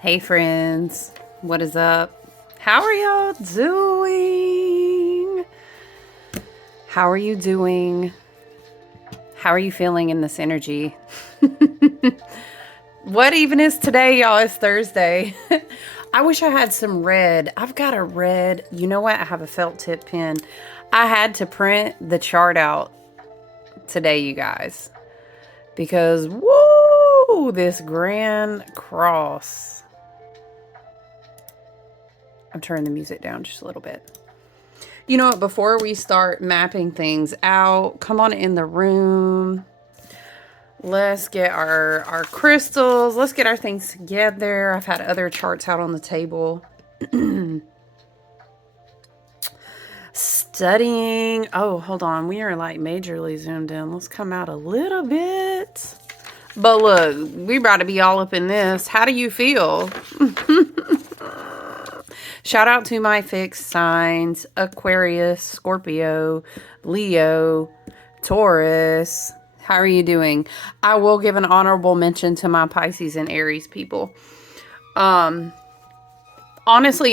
Hey friends, what is up? How are y'all doing? How are you doing? How are you feeling in this energy? What even is today, y'all? It's Thursday. I wish I had some red. I've got a red. You know what? I have a felt tip pen. I had to print the chart out today, you guys, because woo, this grand cross. I'm turning the music down just a little bit. You know what? Before we start mapping things out, come on in the room. Let's get our crystals. Let's get our things together. I've had other charts out on the table. Studying. Oh, hold on. We are like majorly zoomed in. Let's come out a little bit. But look, we about to be all up in this. How do you feel? Shout out to my fixed signs: Aquarius, Scorpio, Leo, Taurus. How are you doing? I will give an honorable mention to my Pisces and Aries people. Honestly,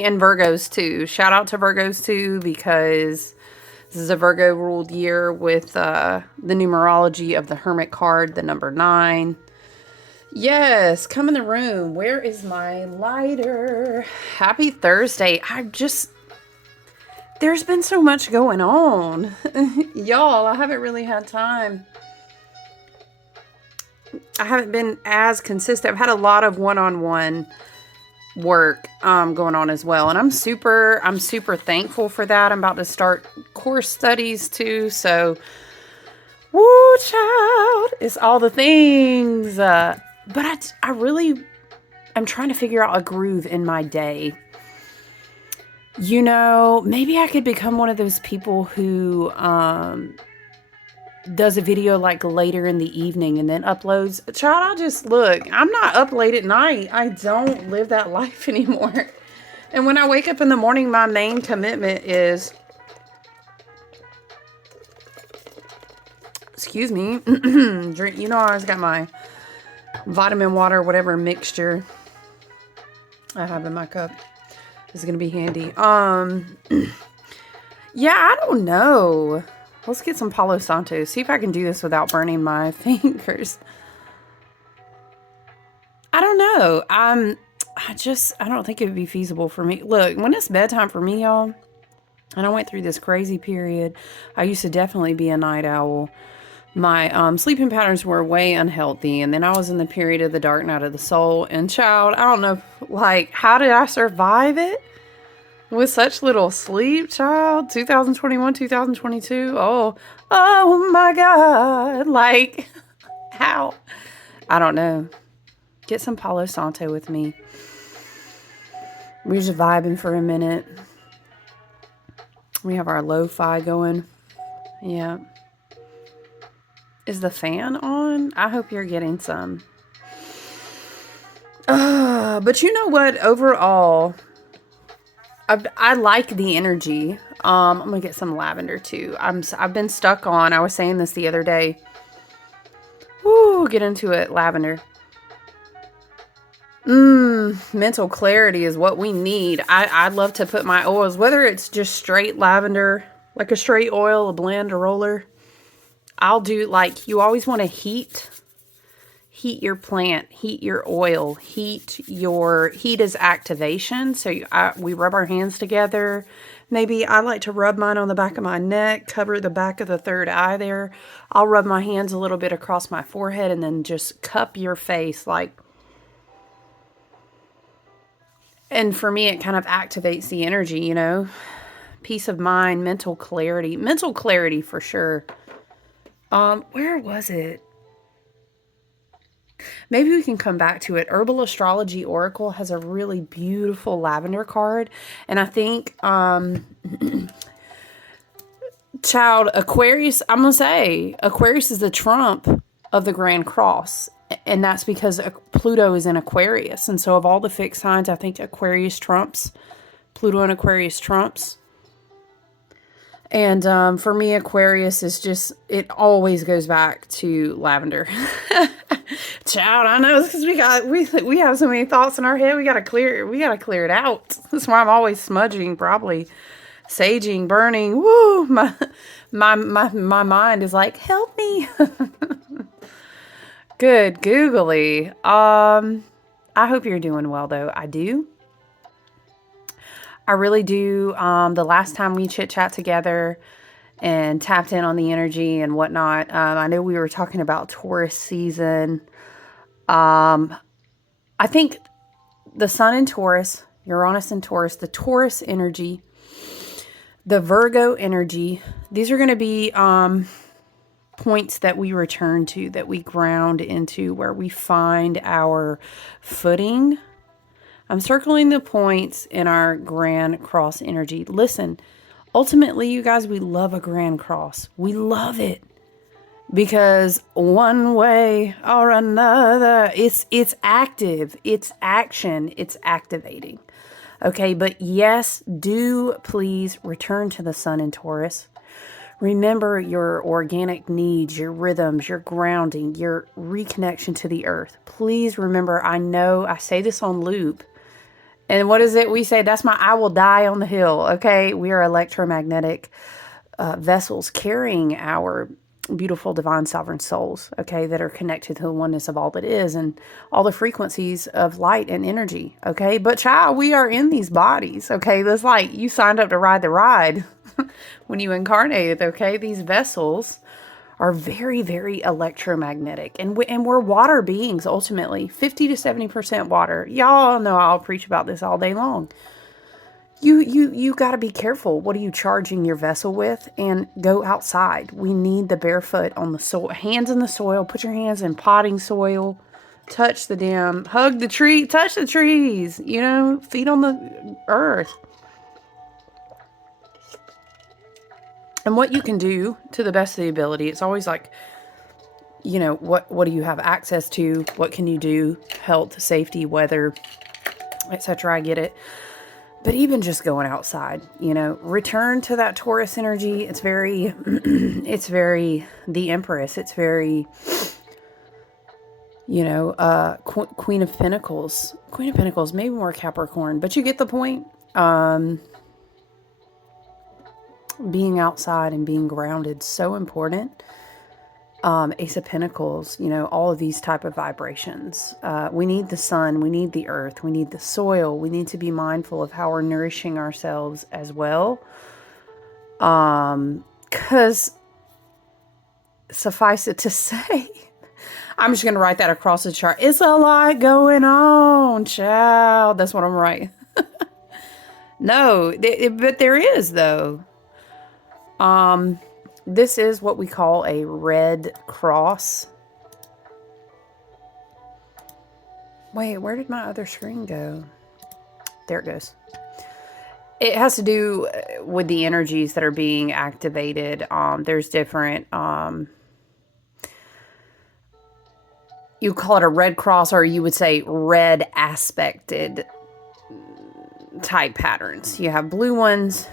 and Virgos too. Shout out to Virgos too, because this is a Virgo ruled year with the numerology of the Hermit card, the number 9. Yes, come in the room. Where is my lighter? Happy Thursday. There's been so much going on. Y'all, I haven't really had time. I haven't been as consistent. I've had a lot of one-on-one work going on as well. And I'm super thankful for that. I'm about to start course studies too. So, woo, child. It's all the things. But I really am trying to figure out a groove in my day. You know, maybe I could become one of those people who does a video like later in the evening and then uploads. Child, I'll just look. I'm not up late at night. I don't live that life anymore. And when I wake up in the morning, my main commitment is, excuse me, drink. You know, I always got my vitamin water, whatever mixture I have in my cup. This is going to be handy. Yeah, I don't know. Let's get some Palo Santo. See if I can do this without burning my fingers. I don't know. I don't think it would be feasible for me. Look, when it's bedtime for me, y'all, and I went through this crazy period, I used to definitely be a night owl. My sleeping patterns were way unhealthy, and then I was in the period of the dark night of the soul. And child, I don't know, like, how did I survive it with such little sleep, child? 2021, 2022. Oh my God. Like, how? I don't know. Get some Palo Santo with me. We're just vibing for a minute. We have our lo-fi going. Yeah. Is the fan on? I hope you're getting some. But you know what? Overall, I like the energy. I'm gonna get some lavender too. I've been stuck on. I was saying this the other day. Woo, get into it. Lavender. Mental clarity is what we need. I'd love to put my oils, whether it's just straight lavender, like a straight oil, a blend, a roller. I'll do, like, you always want to heat your plant, heat your oil, heat is activation. So we rub our hands together. Maybe I like to rub mine on the back of my neck, cover the back of the third eye there. I'll rub my hands a little bit across my forehead and then just cup your face, like. And for me, it kind of activates the energy, you know, peace of mind, mental clarity for sure. Where was it? Maybe we can come back to it. Herbal Astrology Oracle has a really beautiful lavender card. And I think, child, Aquarius, I'm going to say, Aquarius is the trump of the Grand Cross. And that's because Pluto is in Aquarius. And so of all the fixed signs, I think Aquarius trumps. Pluto and Aquarius trumps. And for me, Aquarius is just, it always goes back to lavender. Child, I know, because we have so many thoughts in our head. We gotta clear it out. That's why I'm always smudging, probably saging, burning. Woo! My mind is like, help me. Good googly. I hope you're doing well though. I do. I really do. The last time we chit chat together and tapped in on the energy and whatnot, I know we were talking about Taurus season. I think the sun in Taurus, Uranus in Taurus, the Taurus energy, the Virgo energy, these are going to be points that we return to, that we ground into, where we find our footing. I'm circling the points in our Grand Cross energy. Listen, ultimately, you guys, we love a Grand Cross. We love it. Because one way or another, it's active, it's action, it's activating. Okay, but yes, do please return to the sun in Taurus. Remember your organic needs, your rhythms, your grounding, your reconnection to the earth. Please remember, I know I say this on loop. And what is it we say? That's my I will die on the hill. Okay, we are electromagnetic vessels carrying our beautiful divine sovereign souls, okay, that are connected to the oneness of all that is and all the frequencies of light and energy, okay? But child, we are in these bodies, okay? That's like you signed up to ride the ride when you incarnated, okay? These vessels are very, very electromagnetic, and we're water beings ultimately, 50 to 70% water. Y'all know I'll preach about this all day long. You got to be careful. What are you charging your vessel with? And go outside. We need the barefoot on the soil, hands in the soil. Put your hands in potting soil. Touch the damn, hug the tree, touch the trees, you know, feet on the earth. And what you can do to the best of the ability, it's always like, you know, what do you have access to? What can you do? Health, safety, weather, etc. I get it. But even just going outside, you know, return to that Taurus energy. It's very, it's very the Empress. It's very, you know, Queen of Pentacles. Queen of Pentacles, maybe more Capricorn, but you get the point. Being outside and being grounded, so important. Ace of Pentacles, you know, all of these type of vibrations. We need the sun, we need the earth, we need the soil. We need to be mindful of how we're nourishing ourselves as well. Because suffice it to say, I'm just going to write that across the chart. It's a lot going on, child. That's what I'm writing. No, but there is, though. This is what we call a red cross. Wait, where did my other screen go? There it goes. It has to do with the energies that are being activated. There's different, you call it a red cross, or you would say red aspected type patterns. You have blue ones,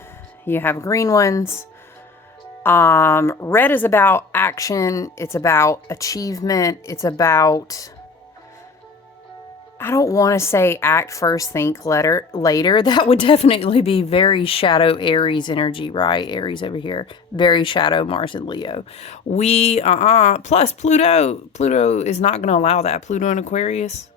you have green ones. Red is about action. It's about achievement. It's about, I don't want to say act first, think later. That would definitely be very shadow Aries energy, right? Aries over here. Very shadow Mars and Leo. Plus Pluto. Pluto is not going to allow that. Pluto and Aquarius.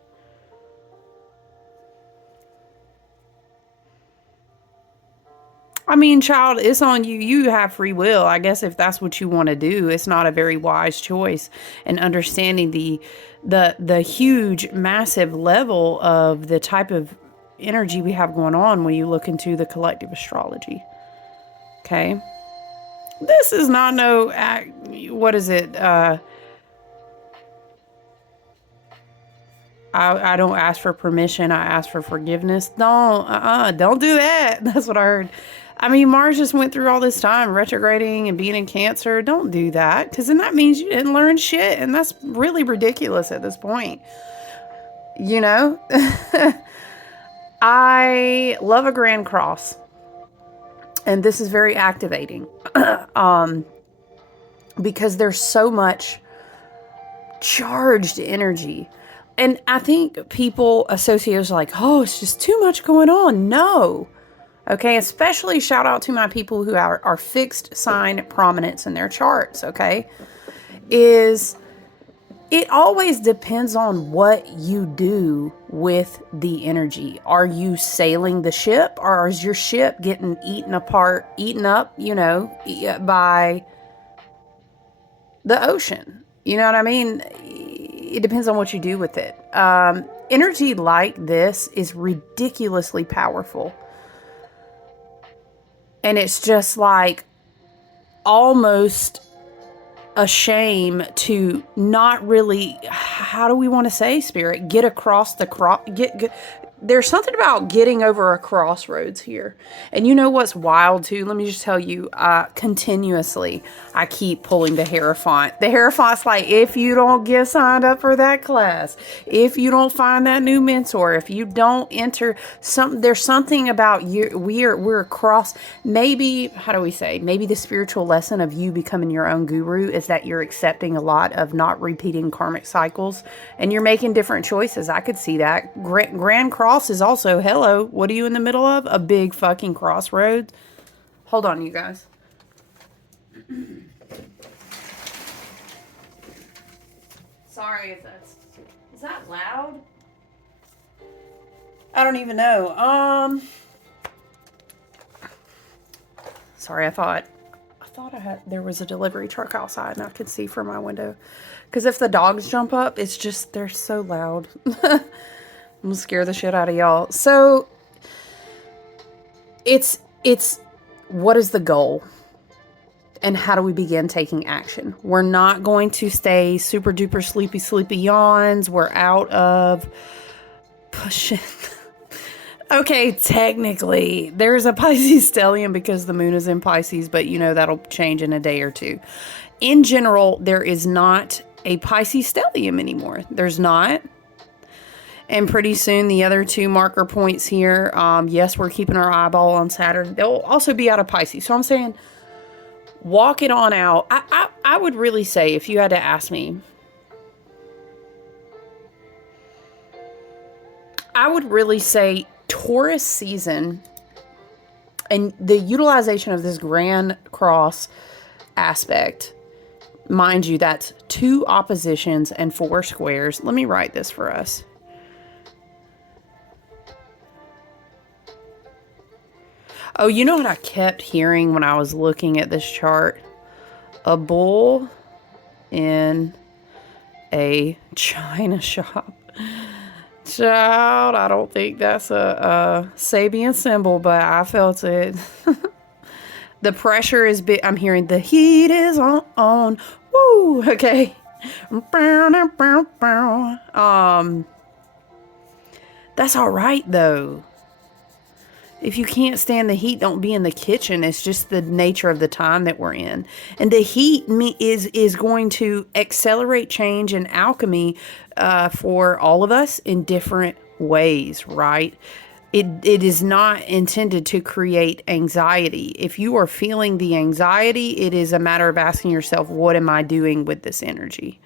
I mean, child, it's on you. You have free will. I guess if that's what you want to do, it's not a very wise choice. And understanding the huge, massive level of the type of energy we have going on when you look into the collective astrology. Okay? This is not no, what is it? I don't ask for permission. I ask for forgiveness. Don't do that. That's what I heard. I mean, Mars just went through all this time retrograding and being in Cancer. Don't do that, because then that means you didn't learn shit, and that's really ridiculous at this point. You know? I love a Grand Cross. And this is very activating because there's so much charged energy. And I think people associate like, oh, it's just too much going on. No. Okay, especially shout out to my people who are fixed sign prominence in their charts, okay? It always depends on what you do with the energy. Are you sailing the ship, or is your ship getting eaten up, by the ocean? You know what I mean? It depends on what you do with it. Energy like this is ridiculously powerful. And it's just like almost a shame to not really, how do we want to say, Spirit, get across the there's something about getting over a crossroads here. And you know what's wild too? Let me just tell you, continuously, I keep pulling the Hierophant. The Hierophant's like, if you don't get signed up for that class, if you don't find that new mentor, if you don't enter there's something about you, we're across, maybe, how do we say, maybe the spiritual lesson of you becoming your own guru is that you're accepting a lot of not repeating karmic cycles and you're making different choices. I could see that. Grand Cross is also, hello, what are you in the middle of? A big fucking crossroads. Hold on, you guys. Sorry if is that loud? I don't even know. Sorry, I thought there was a delivery truck outside and I could see from my window. Because if the dogs jump up, it's just, they're so loud. I'm gonna scare the shit out of y'all. So it's what is the goal? And how do we begin taking action? We're not going to stay super duper sleepy yawns. We're out of pushing. Okay, technically there's a Pisces stellium because the moon is in Pisces, but you know that'll change in a day or two. In general, there is not a Pisces stellium anymore. There's not. And pretty soon the other two marker points here, yes, we're keeping our eyeball on Saturn. They'll also be out of Pisces. So I'm saying, walk it on out. I would really say, if you had to ask me, I would really say Taurus season and the utilization of this Grand Cross aspect. Mind you, that's 2 oppositions and 4 squares. Let me write this for us. Oh, you know what I kept hearing when I was looking at this chart? A bull in a china shop. Child, I don't think that's a Sabian symbol, but I felt it. The pressure is big. I'm hearing the heat is on. Woo! Okay. That's all right, though. If you can't stand the heat, don't be in the kitchen. It's just the nature of the time that we're in. And the heat is going to accelerate change and alchemy for all of us in different ways, right? It is not intended to create anxiety. If you are feeling the anxiety, it is a matter of asking yourself, what am I doing with this energy?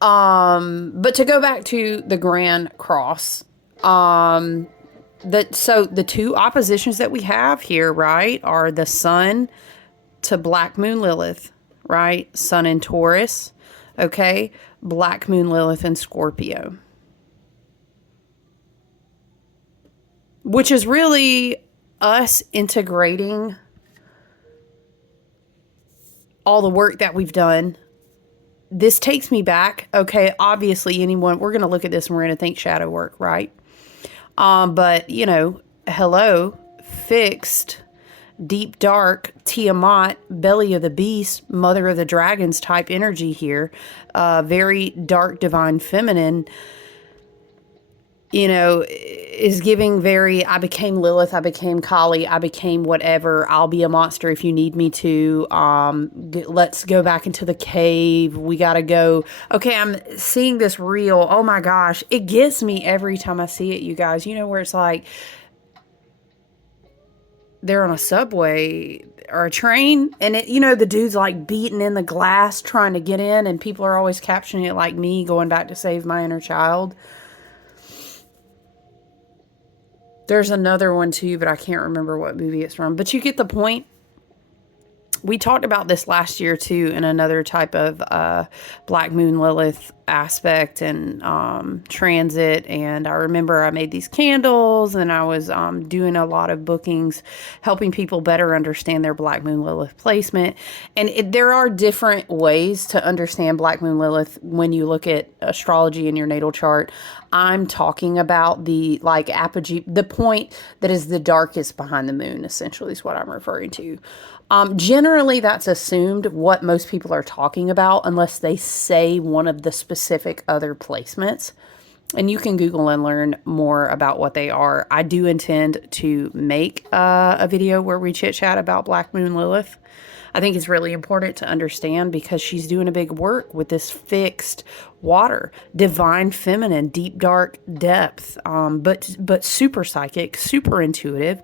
But to go back to the Grand Cross, so the 2 oppositions that we have here, right, are the Sun to Black Moon Lilith, right? Sun in Taurus, okay? Black Moon Lilith in Scorpio. Which is really us integrating all the work that we've done. This takes me back. Okay, obviously we're going to look at this and we're going to think shadow work, right? But, you know, hello, fixed, deep, dark, Tiamat, belly of the beast, mother of the dragons type energy here. Very dark, divine feminine. you know, is giving very, I became Lilith, I became Kali, I became whatever. I'll be a monster if you need me to. Let's go back into the cave. We got to go. Okay, I'm seeing this reel. Oh my gosh. It gets me every time I see it, you guys. You know, where it's like they're on a subway or a train and it, you know, the dude's like beating in the glass trying to get in, and people are always captioning it like me going back to save my inner child. There's another one too, but I can't remember what movie it's from. But you get the point. We talked about this last year too in another type of Black Moon Lilith aspect and transit. And I remember I made these candles and I was doing a lot of bookings, helping people better understand their Black Moon Lilith placement. And there are different ways to understand Black Moon Lilith when you look at astrology in your natal chart. I'm talking about the like apogee, the point that is the darkest behind the moon, essentially is what I'm referring to. Generally, that's assumed what most people are talking about unless they say one of the specific other placements. And you can Google and learn more about what they are. I do intend to make a video where we chit chat about Black Moon Lilith. I think it's really important to understand because she's doing a big work with this fixed water, divine feminine, deep dark depth, but super psychic, super intuitive,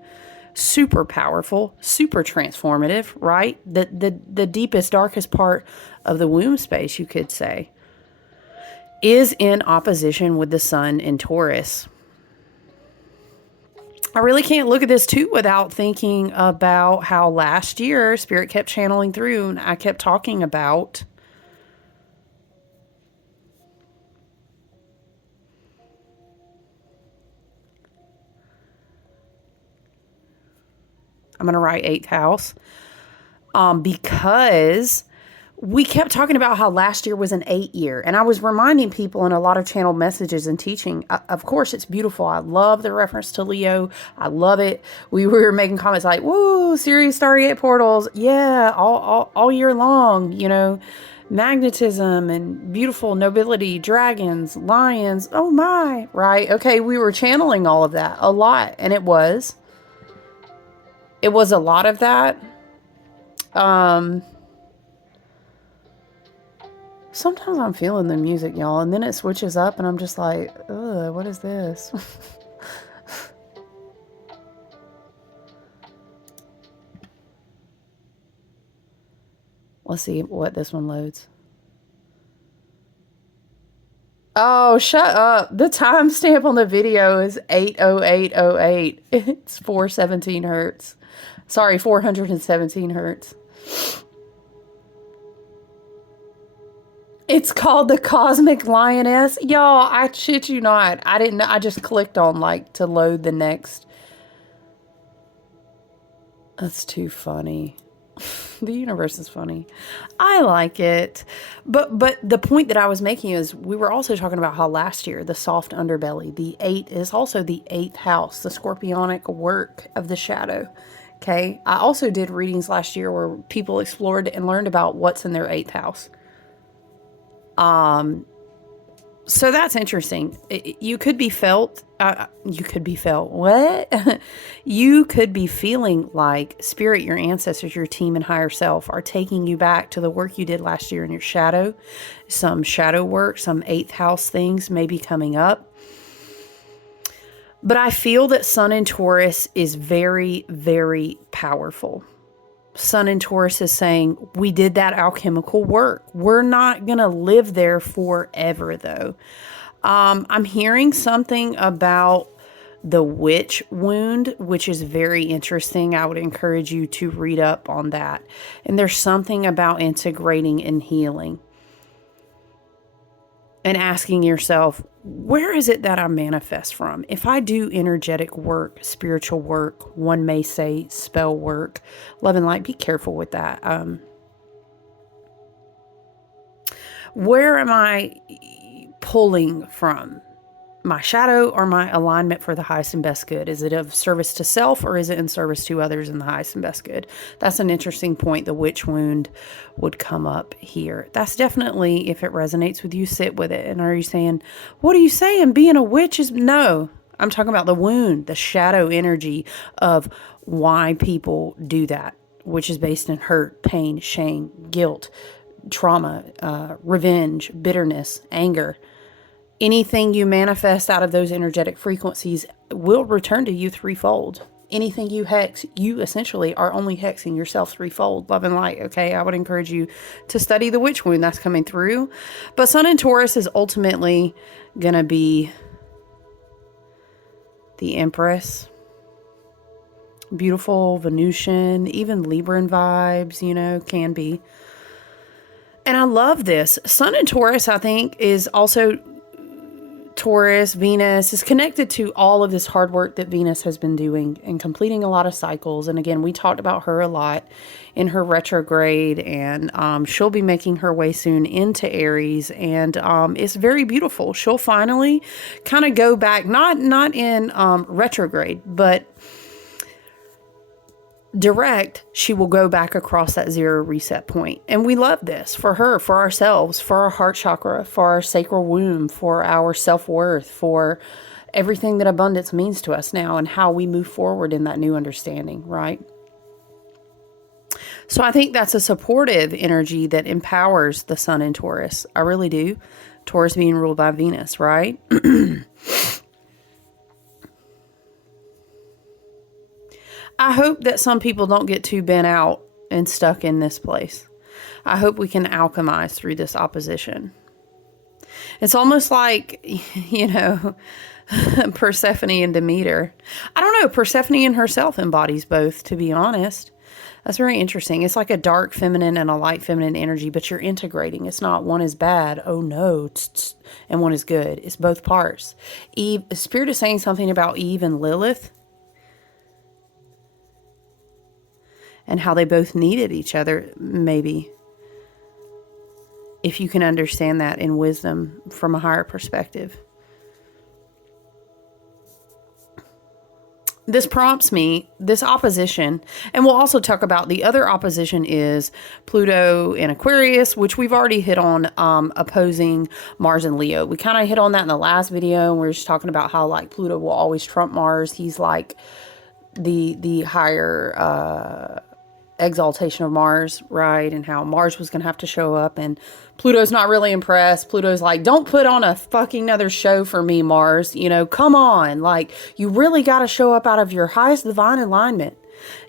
super powerful, super transformative, right? The deepest, darkest part of the womb space, you could say, is in opposition with the sun in Taurus. I really can't look at this too without thinking about how last year Spirit kept channeling through and I kept talking about I'm going to write 8th house because we kept talking about how last year was an 8 year. And I was reminding people in a lot of channel messages and teaching, of course, it's beautiful. I love the reference to Leo. I love it. We were making comments like, woo, Sirius Stargate portals. Yeah, all year long, you know, magnetism and beautiful nobility, dragons, lions. Oh my, right? Okay, we were channeling all of that a lot. And it was a lot of that. Sometimes I'm feeling the music, y'all, and then it switches up and I'm just like, ugh, what is this? Let's see what this one loads. Oh, shut up. The timestamp on the video is 8:08:08. It's 417 hertz. Sorry, 417 hertz. It's called the Cosmic Lioness. Y'all, I shit you not. I didn't know. I just clicked on like to load the next. That's too funny. The universe is funny. I like it. But the point that I was making is we were also talking about how last year, the soft underbelly, the 8 is also the 8th house, the scorpionic work of the shadow. Okay. I also did readings last year where people explored and learned about what's in their 8th house. So that's interesting. You could be felt, what? You could be feeling like spirit, your ancestors, your team and higher self are taking you back to the work you did last year in your shadow. Some shadow work, some 8th house things may be coming up. But I feel that Sun in Taurus is very, very powerful. Sun in Taurus is saying, we did that alchemical work. We're not going to live there forever, though. I'm hearing something about the witch wound, which is very interesting. I would encourage you to read up on that. And there's something about integrating and healing. And asking yourself, where is it that I manifest from? If I do energetic work, spiritual work, one may say spell work, love and light, be careful with that. Where am I pulling from? my shadow or my alignment for the highest and best good? Is it of service to self, or is it in service to others in the highest and best good? That's an interesting point. The witch wound would come up here. That's definitely, if it resonates with you, sit with it. And are you saying, what are you saying? Being a witch is... No, I'm talking about the wound, the shadow energy of why people do that, which is based in hurt, pain, shame, guilt, trauma, revenge, bitterness, anger. Anything you manifest out of those energetic frequencies will return to you threefold. Anything you hex, you essentially are only hexing yourself threefold. Love and light, okay? I would encourage you to study the witch wound that's coming through. But Sun in Taurus is ultimately going to be the Empress. Beautiful Venusian, even Libran vibes, you know, can be. And I love this. Sun in Taurus, I think, is also... Taurus, Venus is connected to all of this hard work that Venus has been doing and completing a lot of cycles. And again, we talked about her a lot in her retrograde, and she'll be making her way soon into Aries, and it's very beautiful. She'll finally kind of go back, not in retrograde, but direct. She will go back across that zero reset point. And we love this for her, for ourselves, for our heart chakra, for our sacral womb, for our self-worth, for everything that abundance means to us now and how we move forward in that new understanding, right? So I think that's a supportive energy that empowers the Sun in Taurus. I really do. Taurus being ruled by Venus, right? I hope that some people don't get too bent out and stuck in this place. I hope we can alchemize through this opposition. It's almost like, you know, Persephone and Demeter. I don't know, Persephone in herself embodies both, to be honest. That's very interesting. It's like a dark feminine and a light feminine energy, but you're integrating. It's not one is bad, oh no, and one is good. It's both parts. Eve, Spirit is saying something about Eve and Lilith, and how they both needed each other, maybe. If you can understand that in wisdom from a higher perspective. This prompts me, this opposition, and we'll also talk about the other opposition is Pluto and Aquarius, which we've already hit on, opposing Mars and Leo. We kind of hit on that in the last video, and we we're just talking about how like Pluto will always trump Mars. He's like the higher exaltation of Mars, right? And how Mars was going to have to show up, and Pluto's not really impressed. Pluto's like, don't put on a fucking another show for me, Mars. You know, come on. Like, you really got to show up out of your highest divine alignment.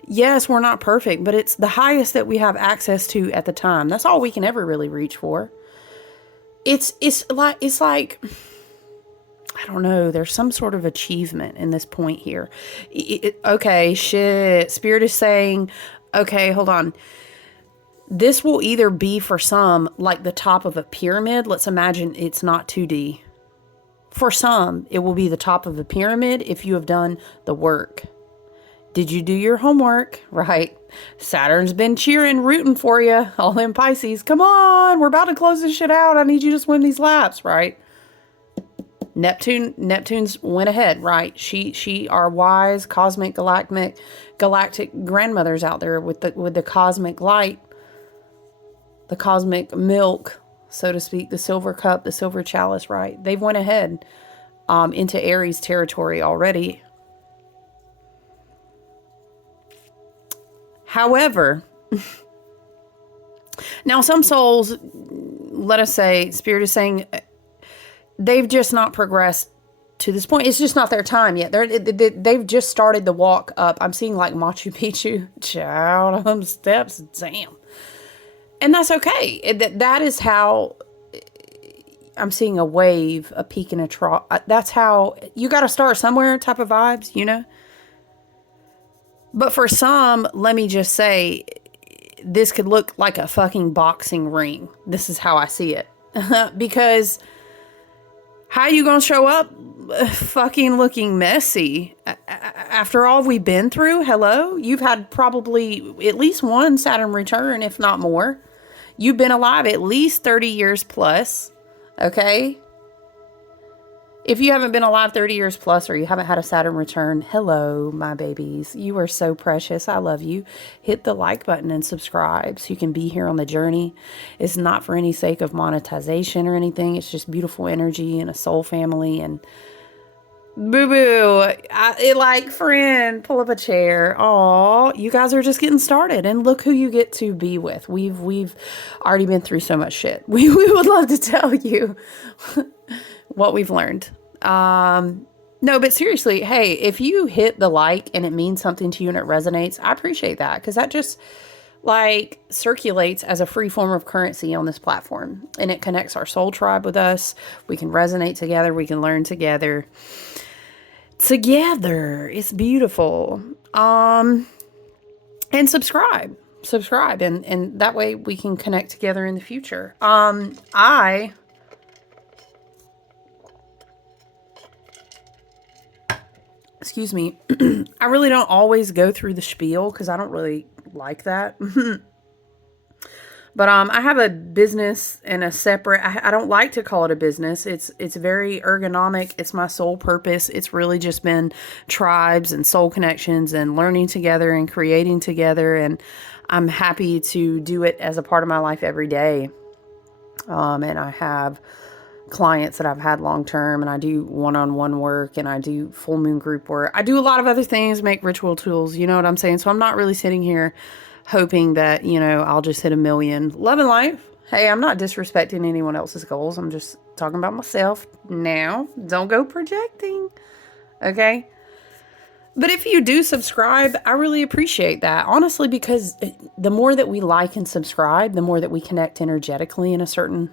Yes, we're not perfect, but it's the highest that we have access to at the time. That's all we can ever really reach for. It's like, I don't know, there's some sort of achievement in this point here. Okay, shit. Spirit is saying, okay, hold on. This will either be for some like the top of a pyramid. Let's imagine it's not 2D. For some, it will be the top of a pyramid if you have done the work. Did you do your homework? Right? Saturn's been cheering, rooting for you. All them Pisces, come on, we're about to close this shit out. I need you to swim these laps, right? Neptune's went ahead, right? She our wise cosmic galactic grandmothers out there with the cosmic light, the cosmic milk, so to speak, the silver cup, the silver chalice, right? They've went ahead into Aries territory already. However, now some souls, let us say, Spirit is saying, they've just not progressed to this point. It's just not their time yet. They've just started the walk up. I'm seeing like Machu Picchu. Child, them steps, damn. And that's okay. That is how I'm seeing a wave, a peak and a trough. That's how you got to start somewhere type of vibes, you know? But for some, let me just say, this could look like a fucking boxing ring. This is how I see it. Because how you gonna show up fucking looking messy after all we've been through? Hello? You've had probably at least one Saturn return, if not more. You've been alive at least 30 years plus. Okay? If you haven't been alive 30 years plus or you haven't had a Saturn return, hello, my babies. You are so precious. I love you. Hit the like button and subscribe so you can be here on the journey. It's not for any sake of monetization or anything. It's just beautiful energy and a soul family. And boo-boo, like, friend, pull up a chair. Aw, you guys are just getting started. And look who you get to be with. We've already been through so much shit. We would love to tell you what we've learned. No, but seriously, hey, if you hit the like and it means something to you and it resonates, I appreciate that, because that just like circulates as a free form of currency on this platform, and it connects our soul tribe with us. We can resonate together. We can learn together. It's beautiful. And subscribe, and that way we can connect together in the future. Excuse me, I really don't always go through the spiel because I don't really like that. But I have a business and a separate, I don't like to call it a business. It's very ergonomic. It's my sole purpose. It's really just been tribes and soul connections and learning together and creating together. And I'm happy to do it as a part of my life every day. And I have clients that I've had long term, and I do one-on-one work, and I do full moon group work. I do a lot of other things, make ritual tools, you know what I'm saying? So I'm not really sitting here hoping that, I'll just hit 1 million. Love and life. Hey, I'm not disrespecting anyone else's goals. I'm just talking about myself now. Don't go projecting. Okay? But if you do subscribe, I really appreciate that. Honestly, because the more that we like and subscribe, the more that we connect energetically in a certain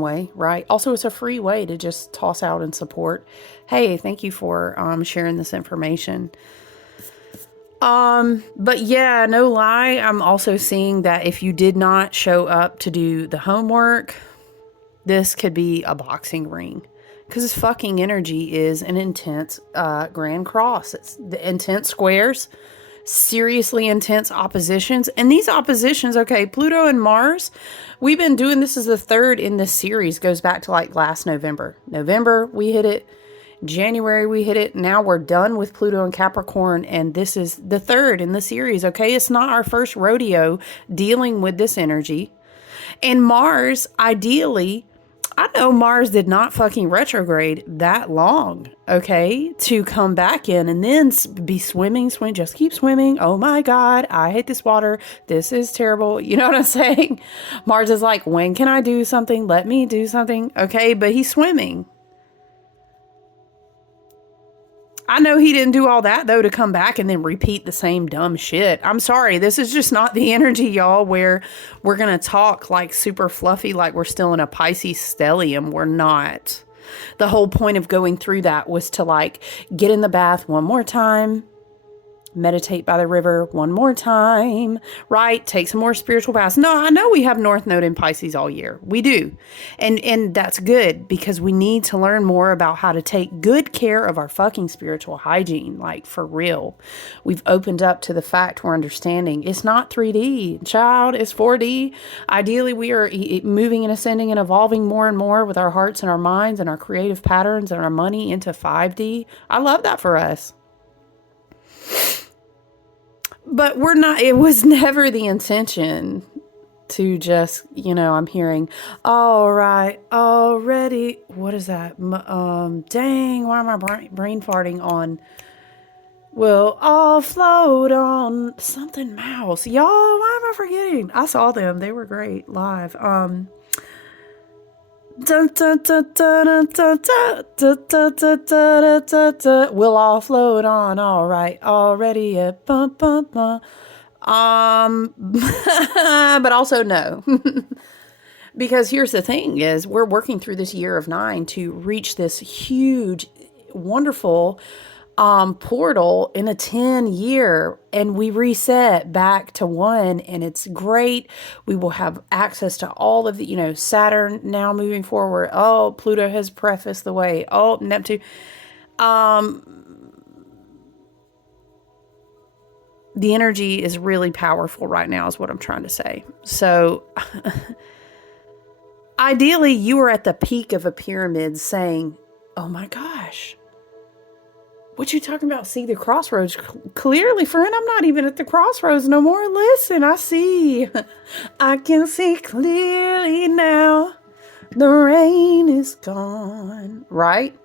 way, right? Also, it's a free way to just toss out and support. Hey, thank you for sharing this information. But yeah, no lie, I'm also seeing that if you did not show up to do the homework, this could be a boxing ring. Because this fucking energy is an intense grand cross. It's the intense squares, seriously intense oppositions. And these oppositions, okay, Pluto and Mars, we've been doing, this is the third in this series, goes back to like last November. November, we hit it. January, we hit it. Now we're done with Pluto and Capricorn, and this is the third in the series, okay? It's not our first rodeo dealing with this energy. And Mars, ideally, I know Mars did not fucking retrograde that long, okay, to come back in and then be swimming, just keep swimming. Oh my God, I hate this water. This is terrible. You know what I'm saying? Mars is like, when can I do something? Let me do something. Okay, but he's swimming. I know he didn't do all that, though, to come back and then repeat the same dumb shit. I'm sorry. This is just not the energy, y'all, where we're going to talk like super fluffy, like we're still in a Pisces stellium. We're not. The whole point of going through that was to like get in the bath one more time, meditate by the river one more time, right? Take some more spiritual baths. No, I know we have North Node in Pisces all year. We do. And that's good, because we need to learn more about how to take good care of our fucking spiritual hygiene, like for real. We've opened up to the fact we're understanding it's not 3D, child, it's 4D. Ideally, we are moving and ascending and evolving more and more with our hearts and our minds and our creative patterns and our money into 5D. I love that for us. But we're not, it was never the intention to just, I'm hearing, all right, already, what is that? Dang, why am I brain farting on? We'll all float on something mouse. Y'all, why am I forgetting? I saw them. They were great live. We'll all float on, all right, already at bum bum bum. But also no. Because here's the thing is, we're working through this year of 9 to reach this huge, wonderful portal in a 10-year, and we reset back to 1, and it's great. We will have access to all of the, Saturn now moving forward. Oh, Pluto has prefaced the way. Oh, Neptune. The energy is really powerful right now is what I'm trying to say. So ideally, you are at the peak of a pyramid saying, Oh my gosh. What you talking about? See the crossroads? Clearly, friend, I'm not even at the crossroads no more. Listen, I see. I can see clearly now. The rain is gone. Right?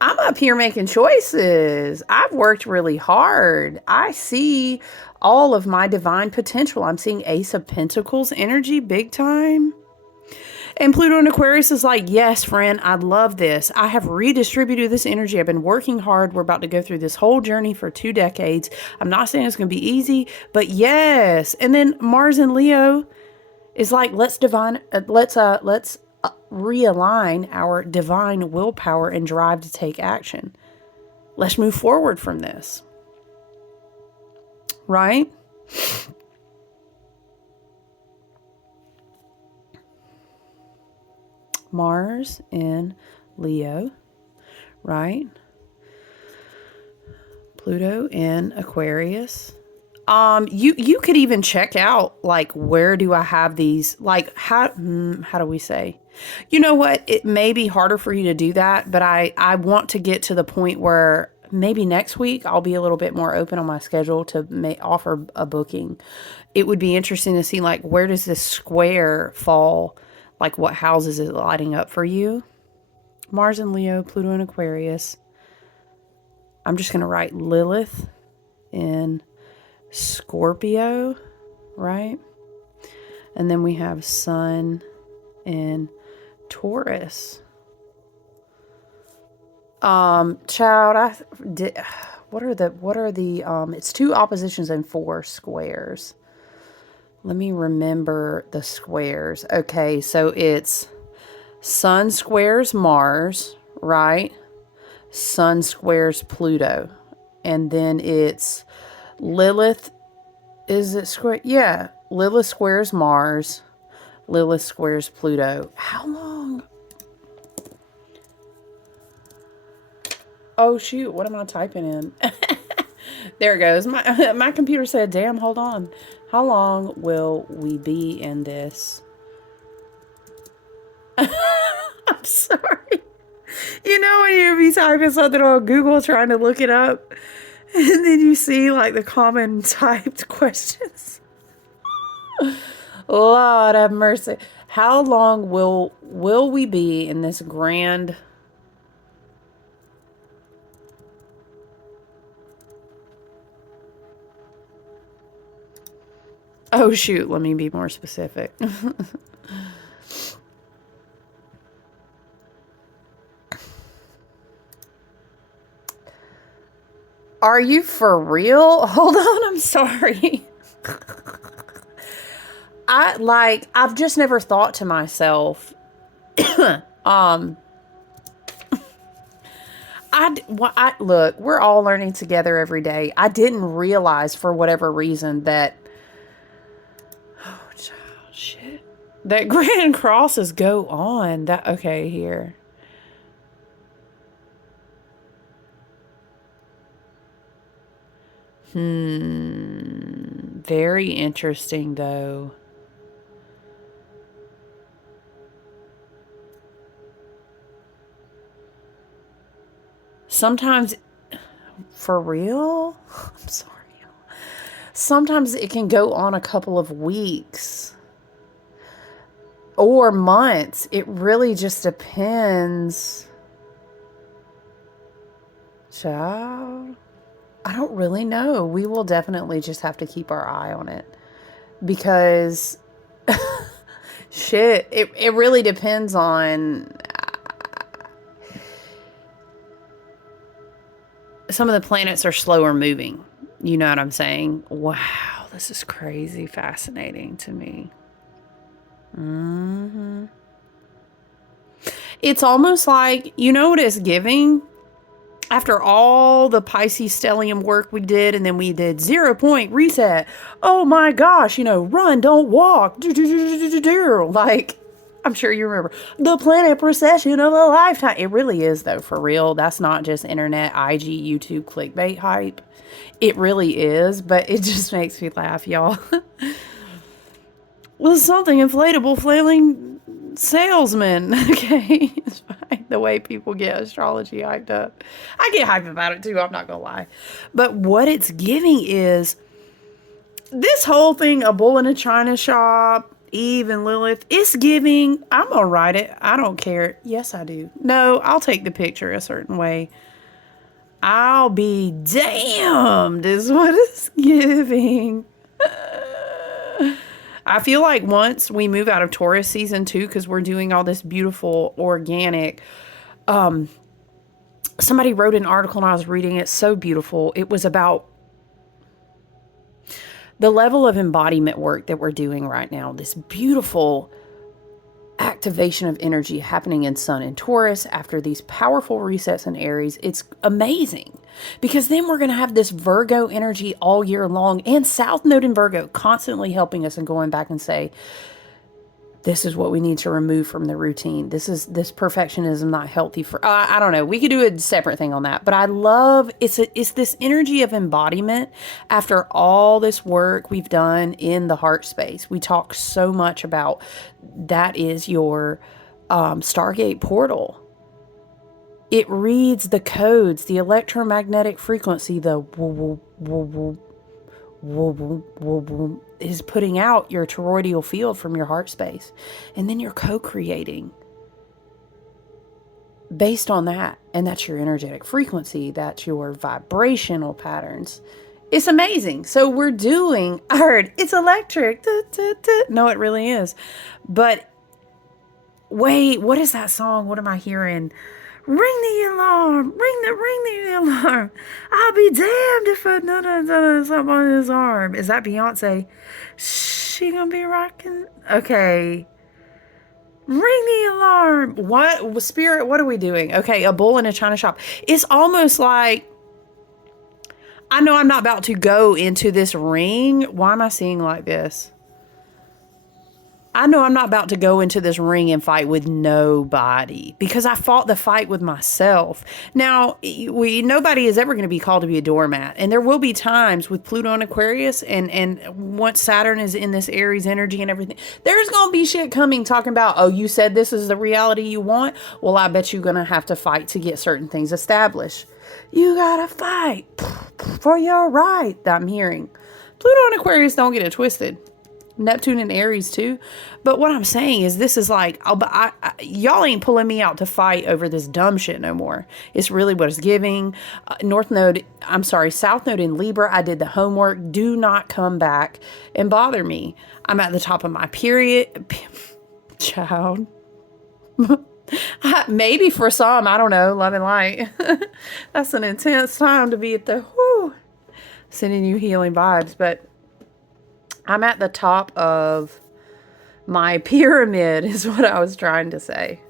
I'm up here making choices. I've worked really hard. I see all of my divine potential. I'm seeing Ace of Pentacles energy big time. And Pluto and Aquarius is like, yes, friend, I love this. I have redistributed this energy. I've been working hard. We're about to go through this whole journey for 2 decades. I'm not saying it's going to be easy, but yes. And then Mars and Leo is like, let's realign our divine willpower and drive to take action. Let's move forward from this. Right? Mars in Leo, right? Pluto in Aquarius. You could even check out, like, where do I have these, like, how do we say? You know what? It may be harder for you to do that, but I want to get to the point where maybe next week I'll be a little bit more open on my schedule to offer a booking. It would be interesting to see, like, where does this square fall? Like, what houses is it lighting up for you? Mars and Leo, Pluto and Aquarius. I'm just going to write Lilith in Scorpio, right? And then we have Sun in Taurus. Child, what are the, it's 2 oppositions and 4 squares. Let me remember the squares. Okay, so it's Sun squares Mars, right? Sun squares Pluto. And then it's Lilith. Is it square? Yeah. Lilith squares Mars. Lilith squares Pluto. How long? Oh, shoot. What am I typing in? There it goes. My computer said, damn, hold on. How long will we be in this? I'm sorry. You know when you be typing something on Google trying to look it up, and then you see, like, the common typed questions? Lord have mercy. How long will we be in this grand... Oh, shoot. Let me be more specific. Are you for real? Hold on. I'm sorry. I've just never thought to myself, look, we're all learning together every day. I didn't realize for whatever reason that, shit, that grand crosses go on. Okay, here. Very interesting, though. Sometimes, for real? I'm sorry. Sometimes it can go on a couple of weeks or months. It really just depends. Child, I don't really know. We will definitely just have to keep our eye on it because shit, it really depends on some of the planets are slower moving. You know what I'm saying? Wow, this is crazy fascinating to me. It's almost like, you know what it's giving? After all the Pisces stellium work we did, and then we did 0 point reset. Oh my gosh, run, don't walk. Like, I'm sure you remember the planet procession of a lifetime. It really is, though, for real. That's not just internet, IG, YouTube clickbait hype. It really is, but it just makes me laugh, y'all. With something inflatable flailing salesman. Okay, it's fine. The way people get astrology hyped up, I get hyped about it too. I'm not gonna lie, but what it's giving is this whole thing, a bull in a china shop, Eve and Lilith, it's giving, I'm gonna write it. I don't care. Yes, I do. No, I'll take the picture a certain way. I'll be damned is what it's giving. I feel like once we move out of Taurus season 2, because we're doing all this beautiful organic, somebody wrote an article and I was reading it, so beautiful. It was about the level of embodiment work that we're doing right now, this beautiful activation of energy happening in Sun and Taurus after these powerful resets in Aries. It's amazing because then we're going to have this Virgo energy all year long, and South Node in Virgo constantly helping us and going back and say, this is what we need to remove from the routine. This perfectionism not healthy for, I don't know. We could do a separate thing on that, but I love, it's this energy of embodiment after all this work we've done in the heart space. We talk so much about that is your Stargate portal. It reads the codes, the electromagnetic frequency, the woo, woo, woo, woo, woo, woo, woo, is putting out your toroidal field from your heart space. And then you're co-creating based on that. And that's your energetic frequency. That's your vibrational patterns. It's amazing. So we're doing, I heard, it's electric. Da, da, da. No, it really is. But wait, what is that song? What am I hearing? Ring the alarm, ring the alarm. I'll be damned if I done something on his arm. Is that Beyonce? She gonna be rocking. Okay. Ring the alarm. What, Spirit, what are we doing? Okay, a bull in a china shop. It's almost like, I know I'm not about to go into this ring. Why am I seeing like this? I know I'm not about to go into this ring and fight with nobody because I fought the fight with myself. Now, nobody is ever going to be called to be a doormat. And there will be times with Pluto and Aquarius and once Saturn is in this Aries energy and everything, there's going to be shit coming talking about, oh, you said this is the reality you want? Well, I bet you're going to have to fight to get certain things established. You got to fight for your right. I'm hearing. Pluto and Aquarius, don't get it twisted. Neptune and Aries too. But what I'm saying is this is like, y'all ain't pulling me out to fight over this dumb shit no more. It's really what it's giving. South Node in Libra. I did the homework. Do not come back and bother me. I'm at the top of my period. Child. Maybe for some, I don't know, love and light. That's an intense time to be at the, sending you healing vibes. But I'm at the top of my pyramid is what I was trying to say.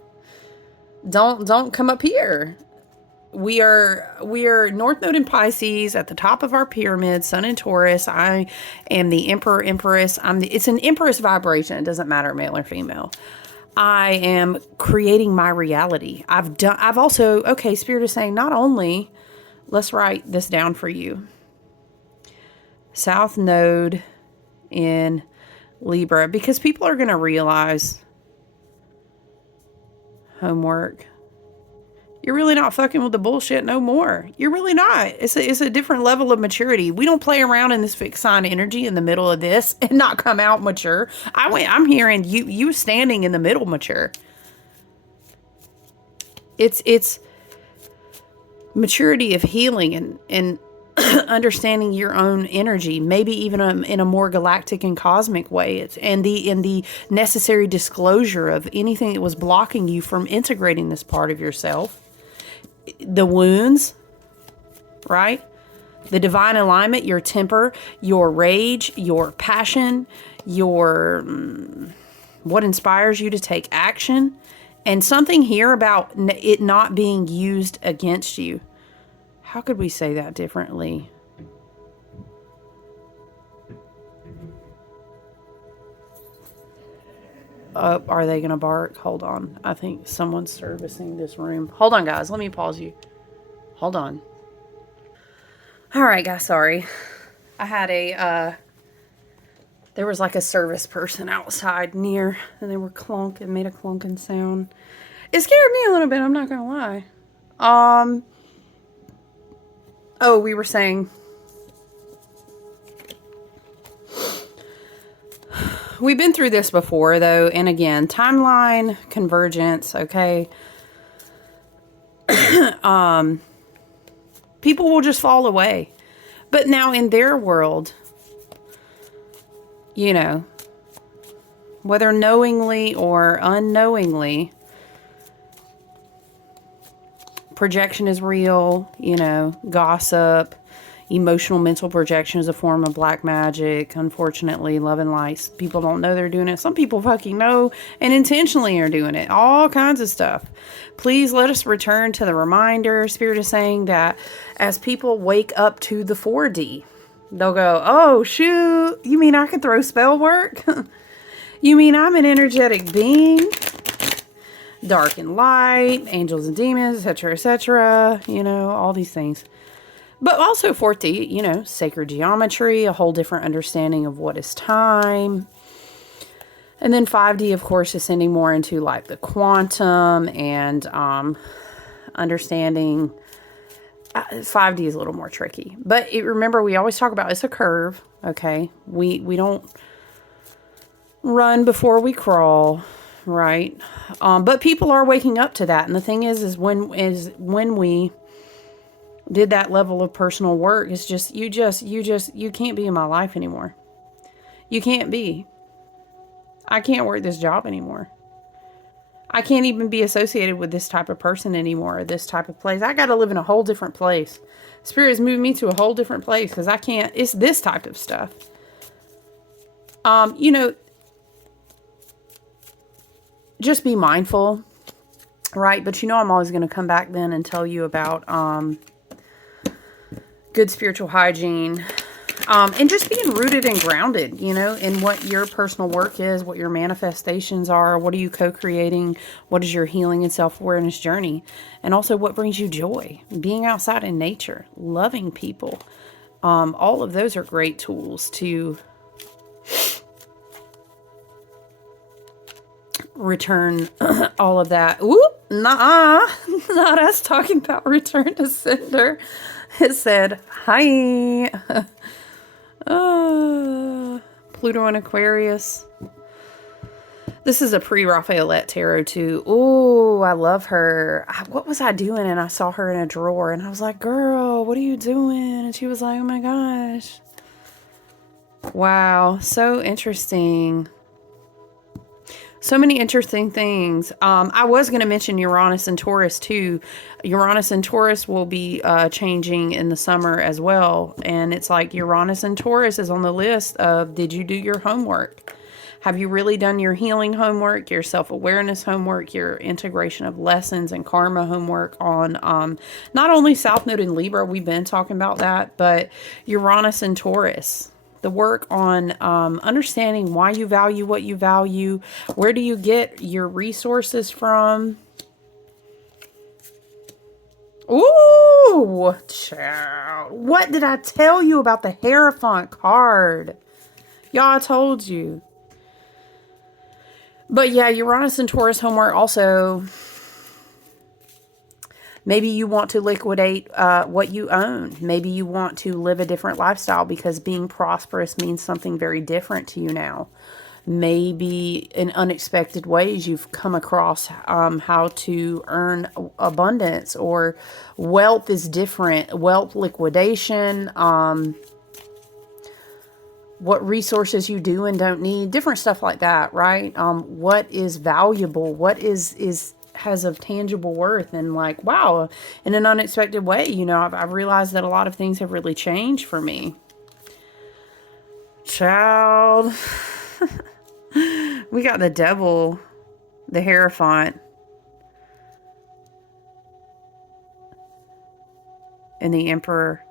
Don't come up here. We are North Node in Pisces at the top of our pyramid, Sun in Taurus. I am the Emperor, Empress. It's an Empress vibration. It doesn't matter male or female. I am creating my reality. I've also, okay, Spirit is saying not only, let's write this down for you. South Node in Libra, because people are going to realize homework. You're really not fucking with the bullshit no more. You're really not. It's a different level of maturity. We don't play around in this fixed sign energy in the middle of this and not come out mature. I'm hearing you standing in the middle mature. It's maturity of healing and understanding your own energy, maybe even in a more galactic and cosmic way. It's in the necessary disclosure of anything that was blocking you from integrating this part of yourself. The wounds, right? The divine alignment, your temper, your rage, your passion, your what inspires you to take action, and something here about it not being used against you. How could we say that differently? Are they going to bark? Hold on. I think someone's servicing this room. Hold on, guys. Let me pause you. Hold on. All right, guys. Sorry. I had There was like a service person outside near, and they were clunking, made a clunking sound. It scared me a little bit, I'm not gonna lie. Oh, we were saying, we've been through this before, though, and again, timeline, convergence, okay? People will just fall away. But now in their world, you know, whether knowingly or unknowingly, projection is real, you know, gossip, emotional mental projection is a form of black magic. Unfortunately, love and lies. People don't know they're doing it. Some people fucking know and intentionally are doing it. All kinds of stuff. Please let us return to the reminder. Spirit is saying that as people wake up to the 4D, they'll go, oh, shoot. You mean I can throw spell work? You mean I'm an energetic being? Dark and light, angels and demons, etc., you know, all these things. But also 4D, you know, sacred geometry, a whole different understanding of what is time. And then 5D, of course, ascending more into like the quantum and understanding. 5D is a little more tricky. But remember, we always talk about it's a curve, okay? We don't run before we crawl, right? But people are waking up to that. And the thing is when we did that level of personal work, it's just, you can't be in my life anymore. You can't be. I can't work this job anymore. I can't even be associated with this type of person anymore, or this type of place. I got to live in a whole different place. Spirit has moved me to a whole different place because I can't, it's this type of stuff. You know, just be mindful, right? But you know, I'm always going to come back then and tell you about good spiritual hygiene, and just being rooted and grounded, you know, in what your personal work is, what your manifestations are, what are you co-creating, what is your healing and self-awareness journey, and also what brings you joy, being outside in nature, loving people. All of those are great tools to return all of that. Ooh, nah, not us talking about return to sender. It said, hi. Pluto and Aquarius. This is a pre-Raphaelite tarot too. Oh, I love her. What was I doing? And I saw her in a drawer and I was like, girl, what are you doing? And she was like, oh my gosh. Wow. So interesting. So many interesting things. I was going to mention Uranus and Taurus too. Uranus and Taurus will be changing in the summer as well. And it's like Uranus and Taurus is on the list of, did you do your homework? Have you really done your healing homework, your self-awareness homework, your integration of lessons and karma homework on not only South Node and Libra, we've been talking about that, but Uranus and Taurus. The work on understanding why you value what you value. Where do you get your resources from? Ooh, child. What did I tell you about the Hierophant card? Y'all, I told you. But yeah, Uranus and Taurus homework also. Maybe you want to liquidate what you own. Maybe you want to live a different lifestyle because being prosperous means something very different to you now. Maybe in unexpected ways you've come across how to earn abundance, or wealth is different. Wealth liquidation, what resources you do and don't need, different stuff like that, right? What is valuable? What has of tangible worth, and like, wow, in an unexpected way, you know, I've realized that a lot of things have really changed for me. Child. We got the devil, the Hierophant, and the Emperor.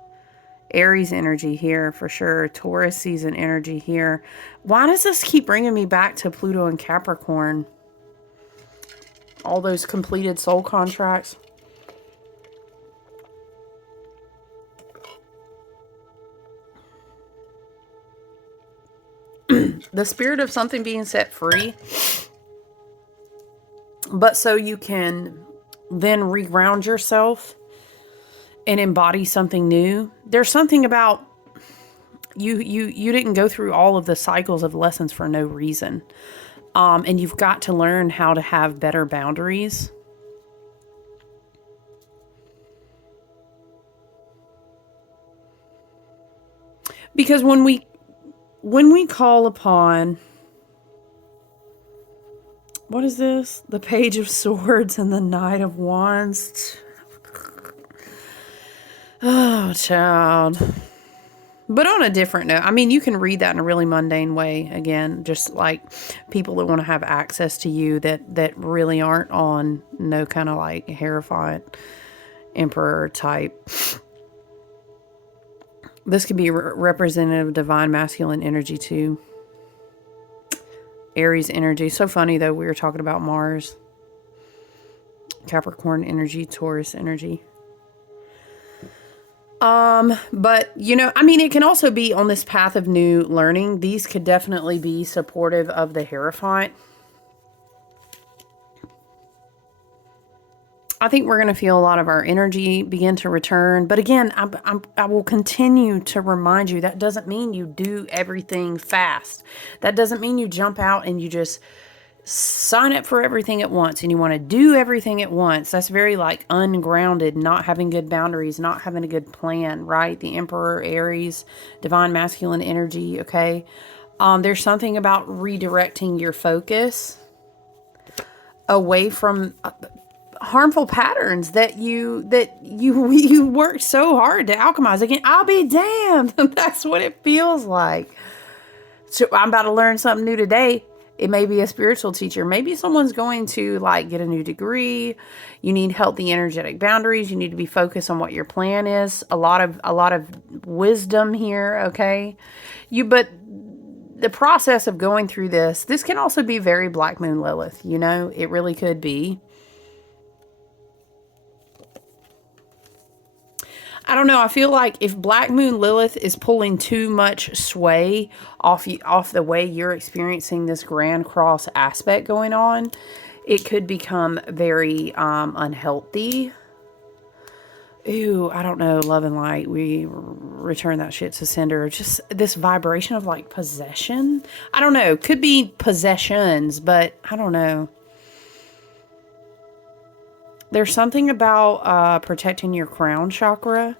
Aries energy here for sure. Taurus season energy here. Why does this keep bringing me back to Pluto and Capricorn? All those completed soul contracts. The spirit of something being set free. But so you can then reground yourself and embody something new. There's something about you didn't go through all of the cycles of lessons for no reason. And you've got to learn how to have better boundaries. Because when we call upon, what is this? The Page of Swords and the Knight of Wands. Oh, child. But on a different note, I mean, you can read that in a really mundane way. Again, just like people that want to have access to you that really aren't on no kind of like Hierophant Emperor type. This could be representative of divine masculine energy too. Aries energy. So funny though, we were talking about Mars. Capricorn energy, Taurus energy. But you know, I mean, it can also be on this path of new learning. These could definitely be supportive of the Hierophant. I think we're going to feel a lot of our energy begin to return. But again, I will continue to remind you that doesn't mean you do everything fast. That doesn't mean you jump out and you just sign up for everything at once and you want to do everything at once. That's very like ungrounded, not having good boundaries, not having a good plan, right? The Emperor, Aries, divine masculine energy, okay? There's something about redirecting your focus away from harmful patterns that you worked so hard to alchemize. Again, I'll be damned. That's what it feels like. So I'm about to learn something new today. It may be a spiritual teacher. Maybe someone's going to like get a new degree. You need healthy energetic boundaries. You need to be focused on what your plan is. A lot of wisdom here, okay? But the process of going through this can also be very Black Moon Lilith, you know? It really could be. I don't know. I feel like if Black Moon Lilith is pulling too much sway off the way you're experiencing this Grand Cross aspect going on, it could become very unhealthy. Ew, I don't know. Love and light. We return that shit to sender. Just this vibration of like possession. I don't know. Could be possessions, but I don't know. There's something about protecting your crown chakra.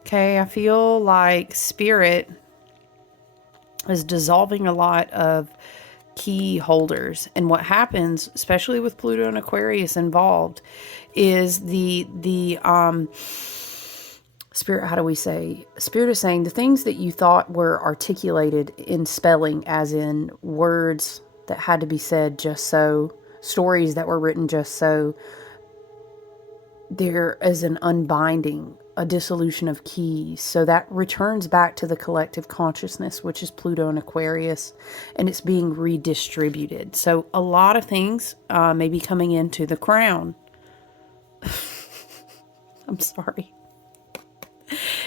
Okay, I feel like spirit is dissolving a lot of key holders. And what happens, especially with Pluto and Aquarius involved, is the spirit, how do we say? Spirit is saying the things that you thought were articulated in spelling, as in words that had to be said just so, stories that were written just so, there is an unbinding, a dissolution of keys. So that returns back to the collective consciousness, which is Pluto and Aquarius, and it's being redistributed. So a lot of things may be coming into the crown. I'm sorry.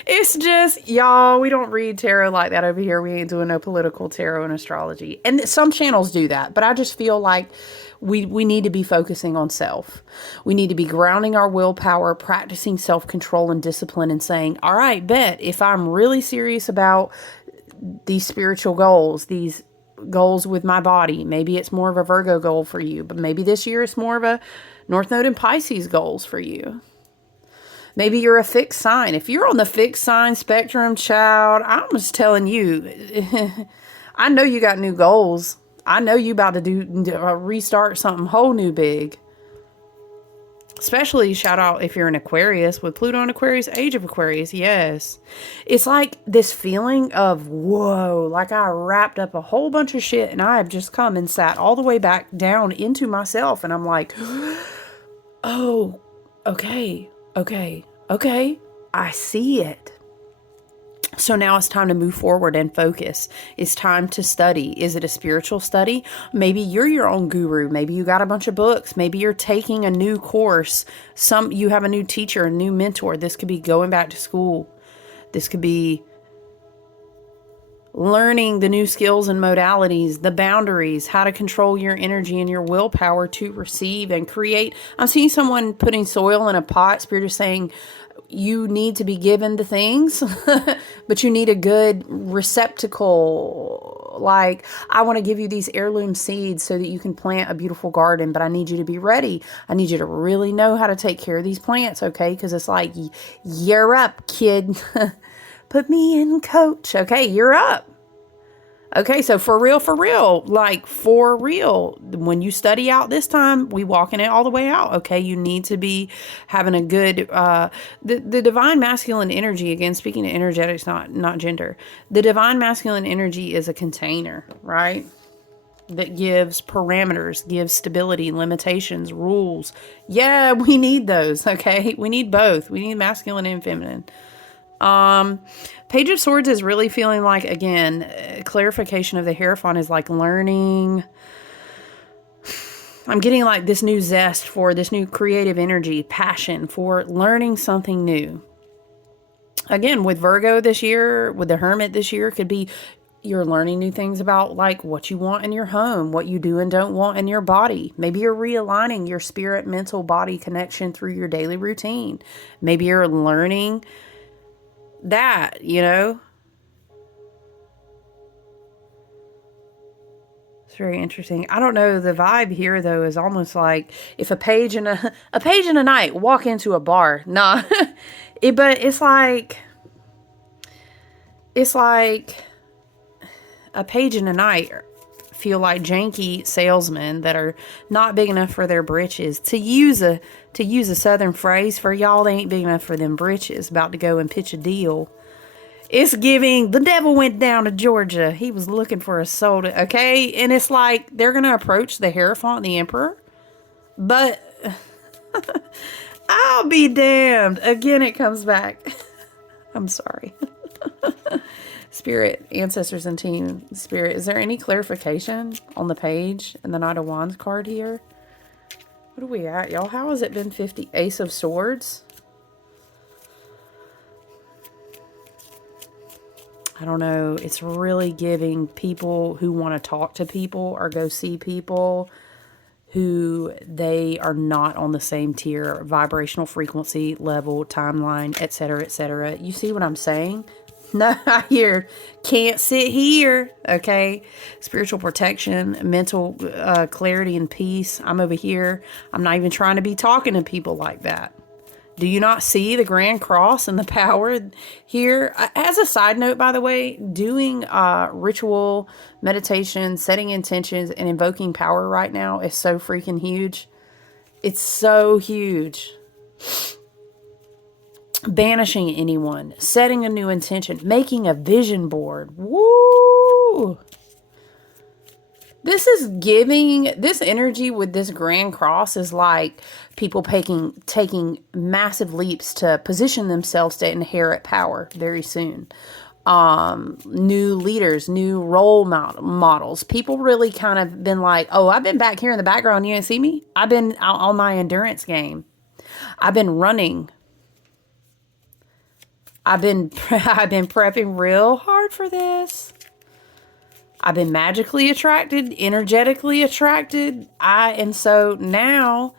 It's just, y'all, we don't read tarot like that over here. We ain't doing no political tarot and astrology. And some channels do that, but I just feel like we need to be focusing on self. We need to be grounding our willpower, practicing self-control and discipline, and saying, all right, bet, if I'm really serious about these spiritual goals, these goals with my body, maybe it's more of a Virgo goal for you, but maybe this year it's more of a North Node and Pisces goals for you. Maybe you're a fixed sign. If you're on the fixed sign spectrum, child, I'm just telling you, I know you got new goals. I know you about to restart something whole new big. Especially shout out if you're an Aquarius with Pluto and Aquarius, age of Aquarius. Yes. It's like this feeling of, whoa, like I wrapped up a whole bunch of shit and I have just come and sat all the way back down into myself. And I'm like, oh, okay. I see it. So now it's time to move forward and focus. It's time to study. Is it a spiritual study? Maybe you're your own guru. Maybe you got a bunch of books. Maybe you're taking a new course. You have a new teacher, a new mentor. This could be going back to school. This could be learning the new skills and modalities, the boundaries, how to control your energy and your willpower to receive and create. I'm seeing someone putting soil in a pot. Spirit is saying you need to be given the things, but you need a good receptacle. Like, I want to give you these heirloom seeds so that you can plant a beautiful garden, but I need you to be ready. I need you to really know how to take care of these plants, okay? Because it's like, you're up, kid. Put me in, coach. Okay, you're up. Okay, so for real, like for real, when you study out this time, we walking it all the way out. Okay, you need to be having a good, the divine masculine energy, again, speaking of energetics, not gender, the divine masculine energy is a container, right? That gives parameters, gives stability, limitations, rules. Yeah, we need those, okay? We need both. We need masculine and feminine. Page of Swords is really feeling like, again, clarification of the Hierophant is like learning. I'm getting like this new zest for this new creative energy, passion for learning something new. Again, with Virgo this year, with the Hermit this year, could be you're learning new things about like what you want in your home, what you do and don't want in your body. Maybe you're realigning your spirit, mental, body connection through your daily routine. Maybe you're learning that, you know. It's very interesting. I don't know, the vibe here though is almost like if a page and a night walk into a bar. Nah. But it's like a page and a night feel like janky salesmen that are not big enough for their britches. To use a southern phrase for y'all, they ain't big enough for them britches. About to go and pitch a deal. It's giving, the devil went down to Georgia. He was looking for a soda, okay? And it's like, they're going to approach the Hierophant, the Emperor. But, I'll be damned. Again, it comes back. I'm sorry. Spirit, ancestors, and team. Spirit, is there any clarification on the page and the Knight of Wands card here? What are we at, y'all? How has it been 50? Ace of Swords. I don't know. It's really giving people who want to talk to people or go see people who they are not on the same tier, vibrational frequency, level, timeline, etc., etc. You see what I'm saying? No, I hear, can't sit here, okay? Spiritual protection, mental clarity and peace. I'm over here. I'm not even trying to be talking to people like that. Do you not see the Grand Cross and the power here? As a side note, by the way, doing ritual, meditation, setting intentions, and invoking power right now is so freaking huge. It's so huge. Banishing anyone, setting a new intention, making a vision board. Woo! This is giving, this energy with this Grand Cross is like people taking massive leaps to position themselves to inherit power very soon. New leaders, new role models. People really kind of been like, oh, I've been back here in the background. You didn't see me? I've been out on my endurance game. I've been running. I've been prepping real hard for this. I've been magically attracted, energetically attracted. And so now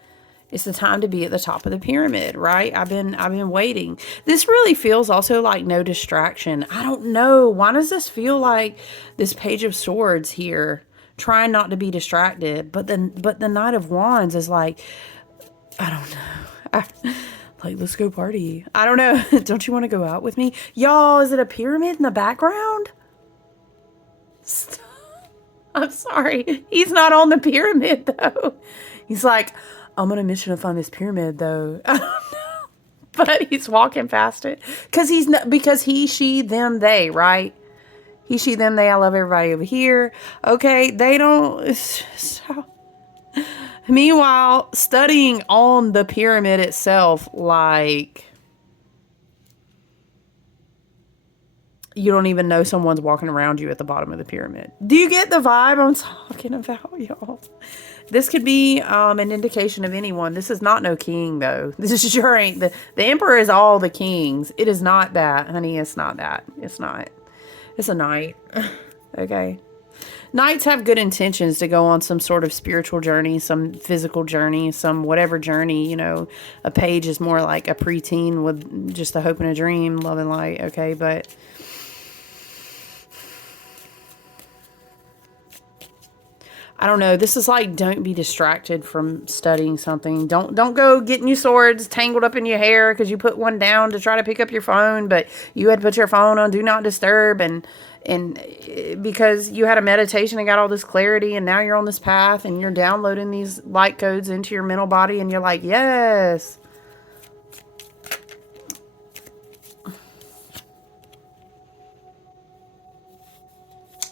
it's the time to be at the top of the pyramid, right? I've been waiting. This really feels also like no distraction. I don't know. Why does this feel like this Page of Swords here, trying not to be distracted? But the Knight of Wands is like, I don't know. Like, let's go party. I don't know. Don't you want to go out with me? Y'all, is it a pyramid in the background? I'm sorry. He's not on the pyramid, though. He's like, I'm on a mission to find this pyramid, though. I don't know. But he's walking past it. Because he, she, them, they, right? He, she, them, they. I love everybody over here. Okay, they don't. So. Meanwhile, studying on the pyramid itself, like, you don't even know someone's walking around you at the bottom of the pyramid. Do you get the vibe I'm talking about, y'all? This could be an indication of anyone. This is not no king, though. This sure ain't. The emperor is all the kings. It is not that, honey. It's not that. It's not. It's a knight. Okay. Knights have good intentions to go on some sort of spiritual journey, some physical journey, some whatever journey. You know, a page is more like a preteen with just a hope and a dream, love and light. Okay, but I don't know. This is like, don't be distracted from studying something. Don't go getting your swords tangled up in your hair because you put one down to try to pick up your phone, but you had to put your phone on do not disturb, and because you had a meditation and got all this clarity, and now you're on this path and you're downloading these light codes into your mental body, and you're like, yes.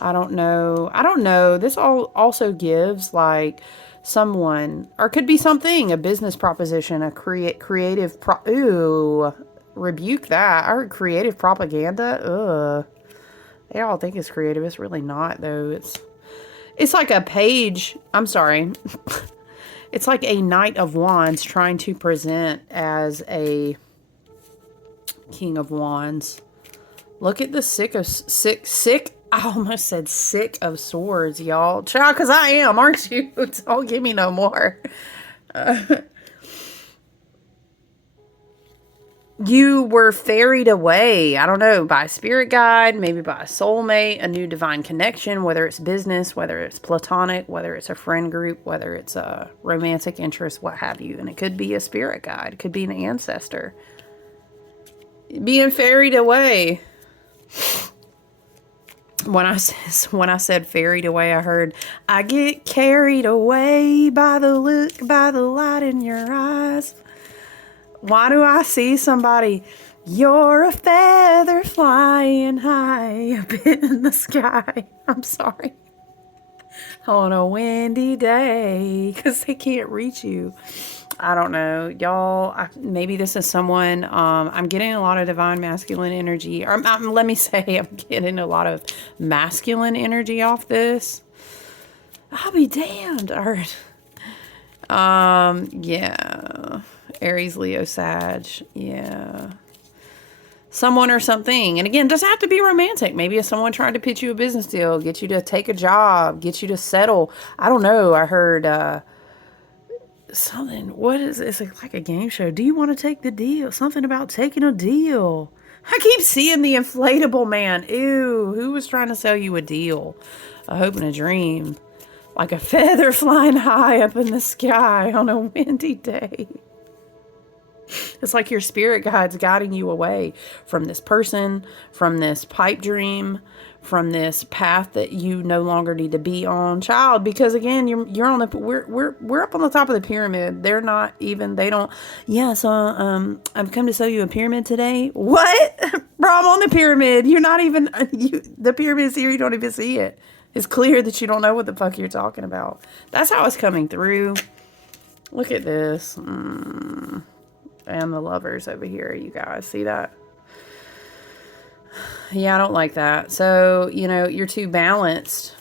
I don't know. This also gives like someone, or could be something, a business proposition, a creative ooh, rebuke that. I heard creative propaganda. Ugh. They all think it's creative. It's really not, though. It's like a page. I'm sorry. It's like a Knight of Wands trying to present as a King of Wands. Look at the sick. I almost said sick of swords, y'all. Child, because I am, aren't you? Don't give me no more. You were ferried away, I don't know, by a spirit guide, maybe by a soulmate, a new divine connection, whether it's business, whether it's platonic, whether it's a friend group, whether it's a romantic interest, what have you. And it could be a spirit guide. It could be an ancestor. Being ferried away. When I said ferried away, I heard, I get carried away by the light in your eyes. Why do I see somebody? You're a feather flying high up in the sky. I'm sorry. On a windy day, because they can't reach you. I don't know, y'all. Maybe this is someone. I'm getting a lot of divine masculine energy. Or let me say, I'm getting a lot of masculine energy off this. I'll be damned. All right. Yeah. Aries, Leo, Sag. Yeah. Someone or something. And again, it doesn't have to be romantic. Maybe if someone tried to pitch you a business deal, get you to take a job, get you to settle. I don't know. I heard something. What is it? It's like a game show. Do you want to take the deal? Something about taking a deal. I keep seeing the inflatable man. Ew. Who was trying to sell you a deal? A hope and a dream. Like a feather flying high up in the sky on a windy day. It's like your spirit guide's guiding you away from this person, from this pipe dream, from this path that you no longer need to be on, child. Because again, you're on the we're up on the top of the pyramid. They're not even. They don't. Yeah. So I've come to sell you a pyramid today. What, bro? I'm on the pyramid. You're not even. The pyramid's here. You don't even see it. It's clear that you don't know what the fuck you're talking about. That's how it's coming through. Look at this. And the lovers over here, you guys see that? Yeah, I don't like that. So, you're too balanced.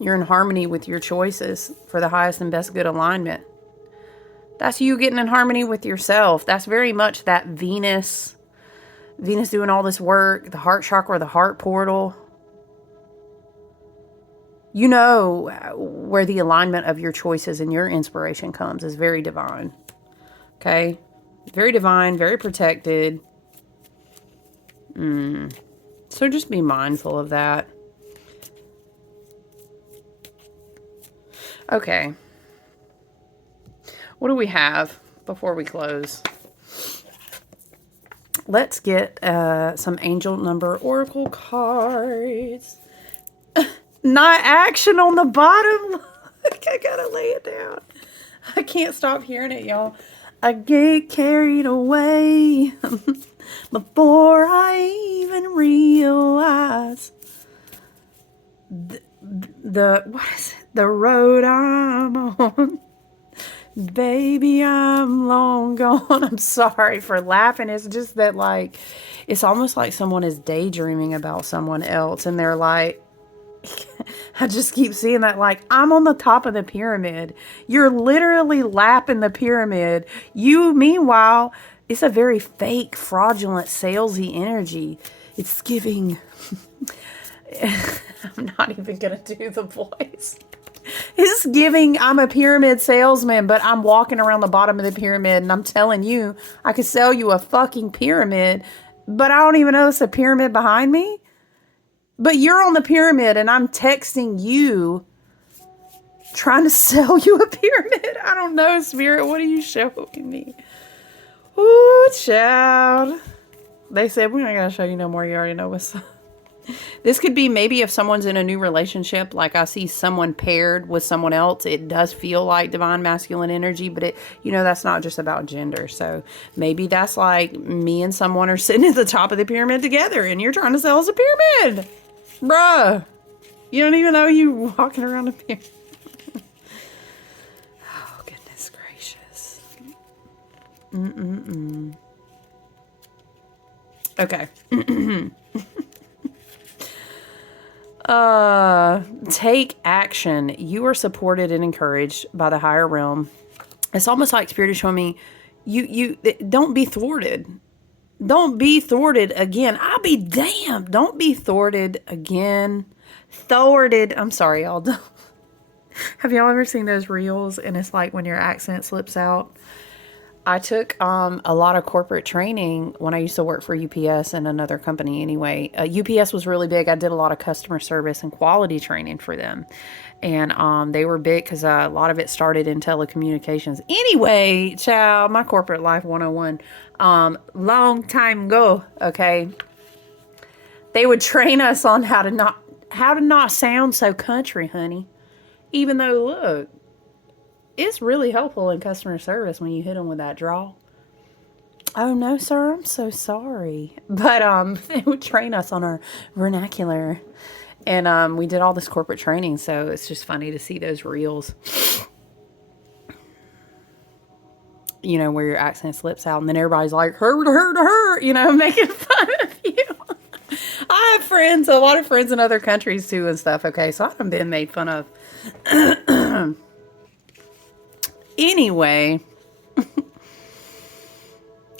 You're in harmony with your choices for the highest and best good alignment. That's you getting in harmony with yourself. That's very much that Venus doing all this work, the heart chakra, the heart portal. You know where the alignment of your choices and your inspiration comes is very divine. Okay? Very divine, very protected. So just be mindful of that. Okay. What do we have before we close? Let's get some angel number oracle cards. Not action on the bottom. Look, I gotta lay it down. I can't stop hearing it, y'all. I get carried away before I even realize what is it? The road I'm on. Baby, I'm long gone. I'm sorry for laughing. It's just that, like, it's almost like someone is daydreaming about someone else, and they're like, I just keep seeing that, like, I'm on the top of the pyramid. You're literally lapping the Meanwhile, it's a very fake, fraudulent, salesy energy. It's giving. I'm not even going to do the voice. It's giving, I'm a pyramid salesman, but I'm walking around the bottom of the pyramid and I'm telling you, I could sell you a fucking pyramid, but I don't even know it's a pyramid behind me. But you're on the pyramid and I'm texting you trying to sell you a pyramid. I don't know, Spirit. What are you showing me? Ooh, child. They said, we're not going to show you no more. You already know what's up. This could be maybe if someone's in a new relationship, like I see someone paired with someone else, it does feel like divine masculine energy, but it, you know, that's not just about gender. So maybe that's like me and someone are sitting at the top of the pyramid together and you're trying to sell us a pyramid. Bruh. You don't even know you walking around a pyramid. Oh, goodness gracious. Okay. Take action. You are supported and encouraged by the higher realm. It's almost like Spirit is showing me, you don't be thwarted. Don't be thwarted again. I'll be damned. Don't be thwarted again. Thwarted. I'm sorry, y'all. Have y'all ever seen those reels? And it's like when your accent slips out. I took a lot of corporate training when I used to work for UPS and another company anyway. UPS was really big. I did a lot of customer service and quality training for them. And they were big because a lot of it started in telecommunications. Anyway, child, my corporate life 101. Long time ago, okay, they would train us on how to not sound so country, honey. Even though, look, it's really helpful in customer service when you hit them with that drawl. Oh, no, sir, I'm so sorry. But they would train us on our vernacular. And we did all this corporate training, so it's just funny to see those reels. You know, where your accent slips out, and then everybody's like, her, you know, making fun of you. I have friends, a lot of friends in other countries, too, and stuff, okay? So I haven't been made fun of. Anyway,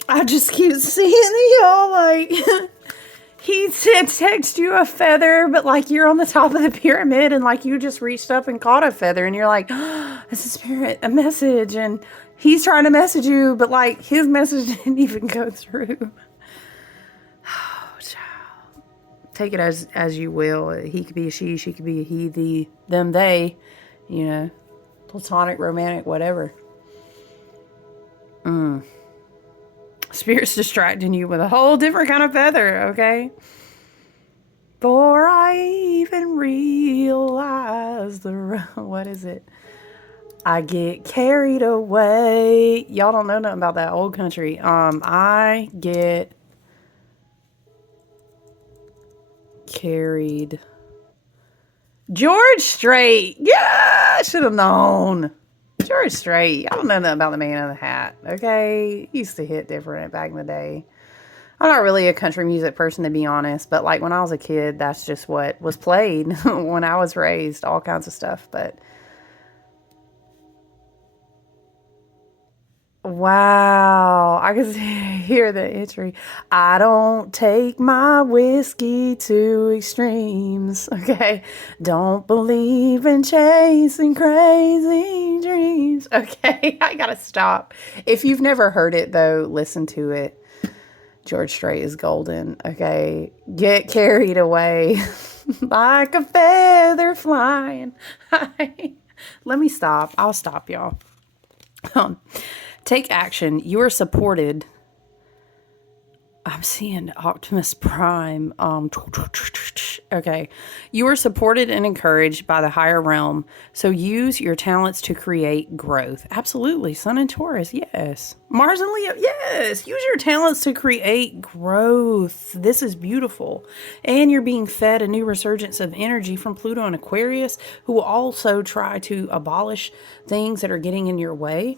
I just keep seeing y'all like, he said text you a feather, but like you're on the top of the pyramid and like you just reached up and caught a feather and you're like, oh, it's a spirit, a message. And he's trying to message you, but like his message didn't even go through. Oh, child. Take it as you will. He could be a she could be a he, the, them, they, you know. Platonic, romantic, whatever. Spirit's distracting you with a whole different kind of feather, okay? Before I even realize what is it? I get carried away. Y'all don't know nothing about that old country. I get carried. George Strait. Yeah, I should have known. George Strait. I don't know nothing about the man in the hat. Okay. He used to hit different back in the day. I'm not really a country music person, to be honest. But like when I was a kid, that's just what was played when I was raised. All kinds of stuff. But wow, I can hear the entry. I don't take my whiskey to extremes, okay? Don't believe in chasing crazy dreams, okay? I gotta stop. If you've never heard it, though, listen to it. George Strait is golden, okay? Get carried away like a feather flying. Let me stop. I'll stop, y'all. Take action. You are supported. I'm seeing Optimus Prime. Okay. You are supported and encouraged by the higher realm. So use your talents to create growth. Absolutely. Sun and Taurus. Yes. Mars and Leo. Yes. Use your talents to create growth. This is beautiful. And you're being fed a new resurgence of energy from Pluto and Aquarius, who will also try to abolish things that are getting in your way.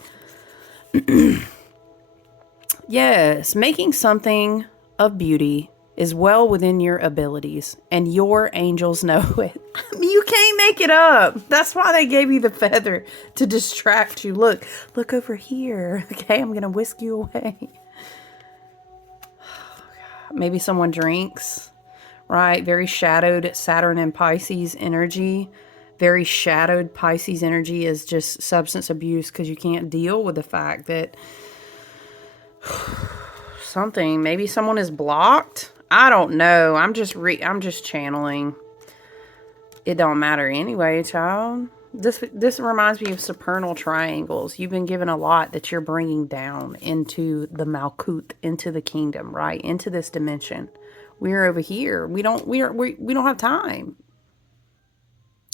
Yes, making something of beauty is well within your abilities, and your angels know it. You can't make it up. That's why they gave you the feather, to distract you. Look over here. Okay, I'm going to whisk you away. Oh, Maybe someone drinks, right? Very shadowed Saturn and Pisces energy. Very shadowed Pisces energy is just substance abuse because you can't deal with the fact that maybe someone is blocked. I don't know. I'm just channeling. It don't matter anyway, child. This reminds me of supernal triangles. You've been given a lot that you're bringing down into the Malkuth, into the kingdom, right? Into this dimension. We're over here. We don't have time.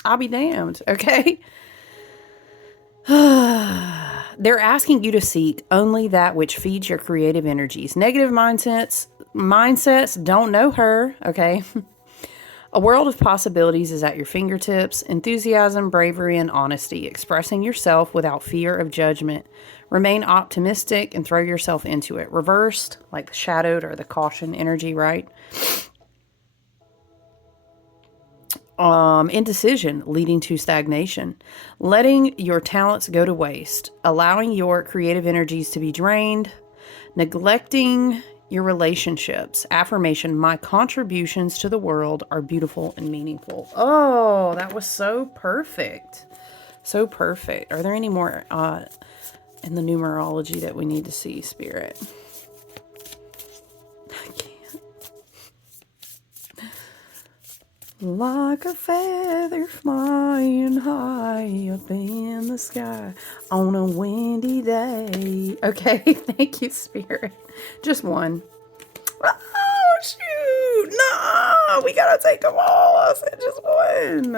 I'll be damned, okay? They're asking you to seek only that which feeds your creative energies. Negative mindsets don't know her, okay? A world of possibilities is at your fingertips. Enthusiasm, bravery, and honesty. Expressing yourself without fear of judgment. Remain optimistic and throw yourself into it. Reversed, like the shadowed or the caution energy, right? Indecision, leading to stagnation. Letting your talents go to waste. Allowing your creative energies to be drained. Neglecting your relationships. Affirmation, my contributions to the world are beautiful and meaningful. Oh, that was so perfect. So perfect. Are there any more in the numerology that we need to see, Spirit? I can't. Like a feather flying high up in the sky on a windy day. Okay, thank you, Spirit. Just one. Oh, shoot. No, we gotta take them all. I said just one.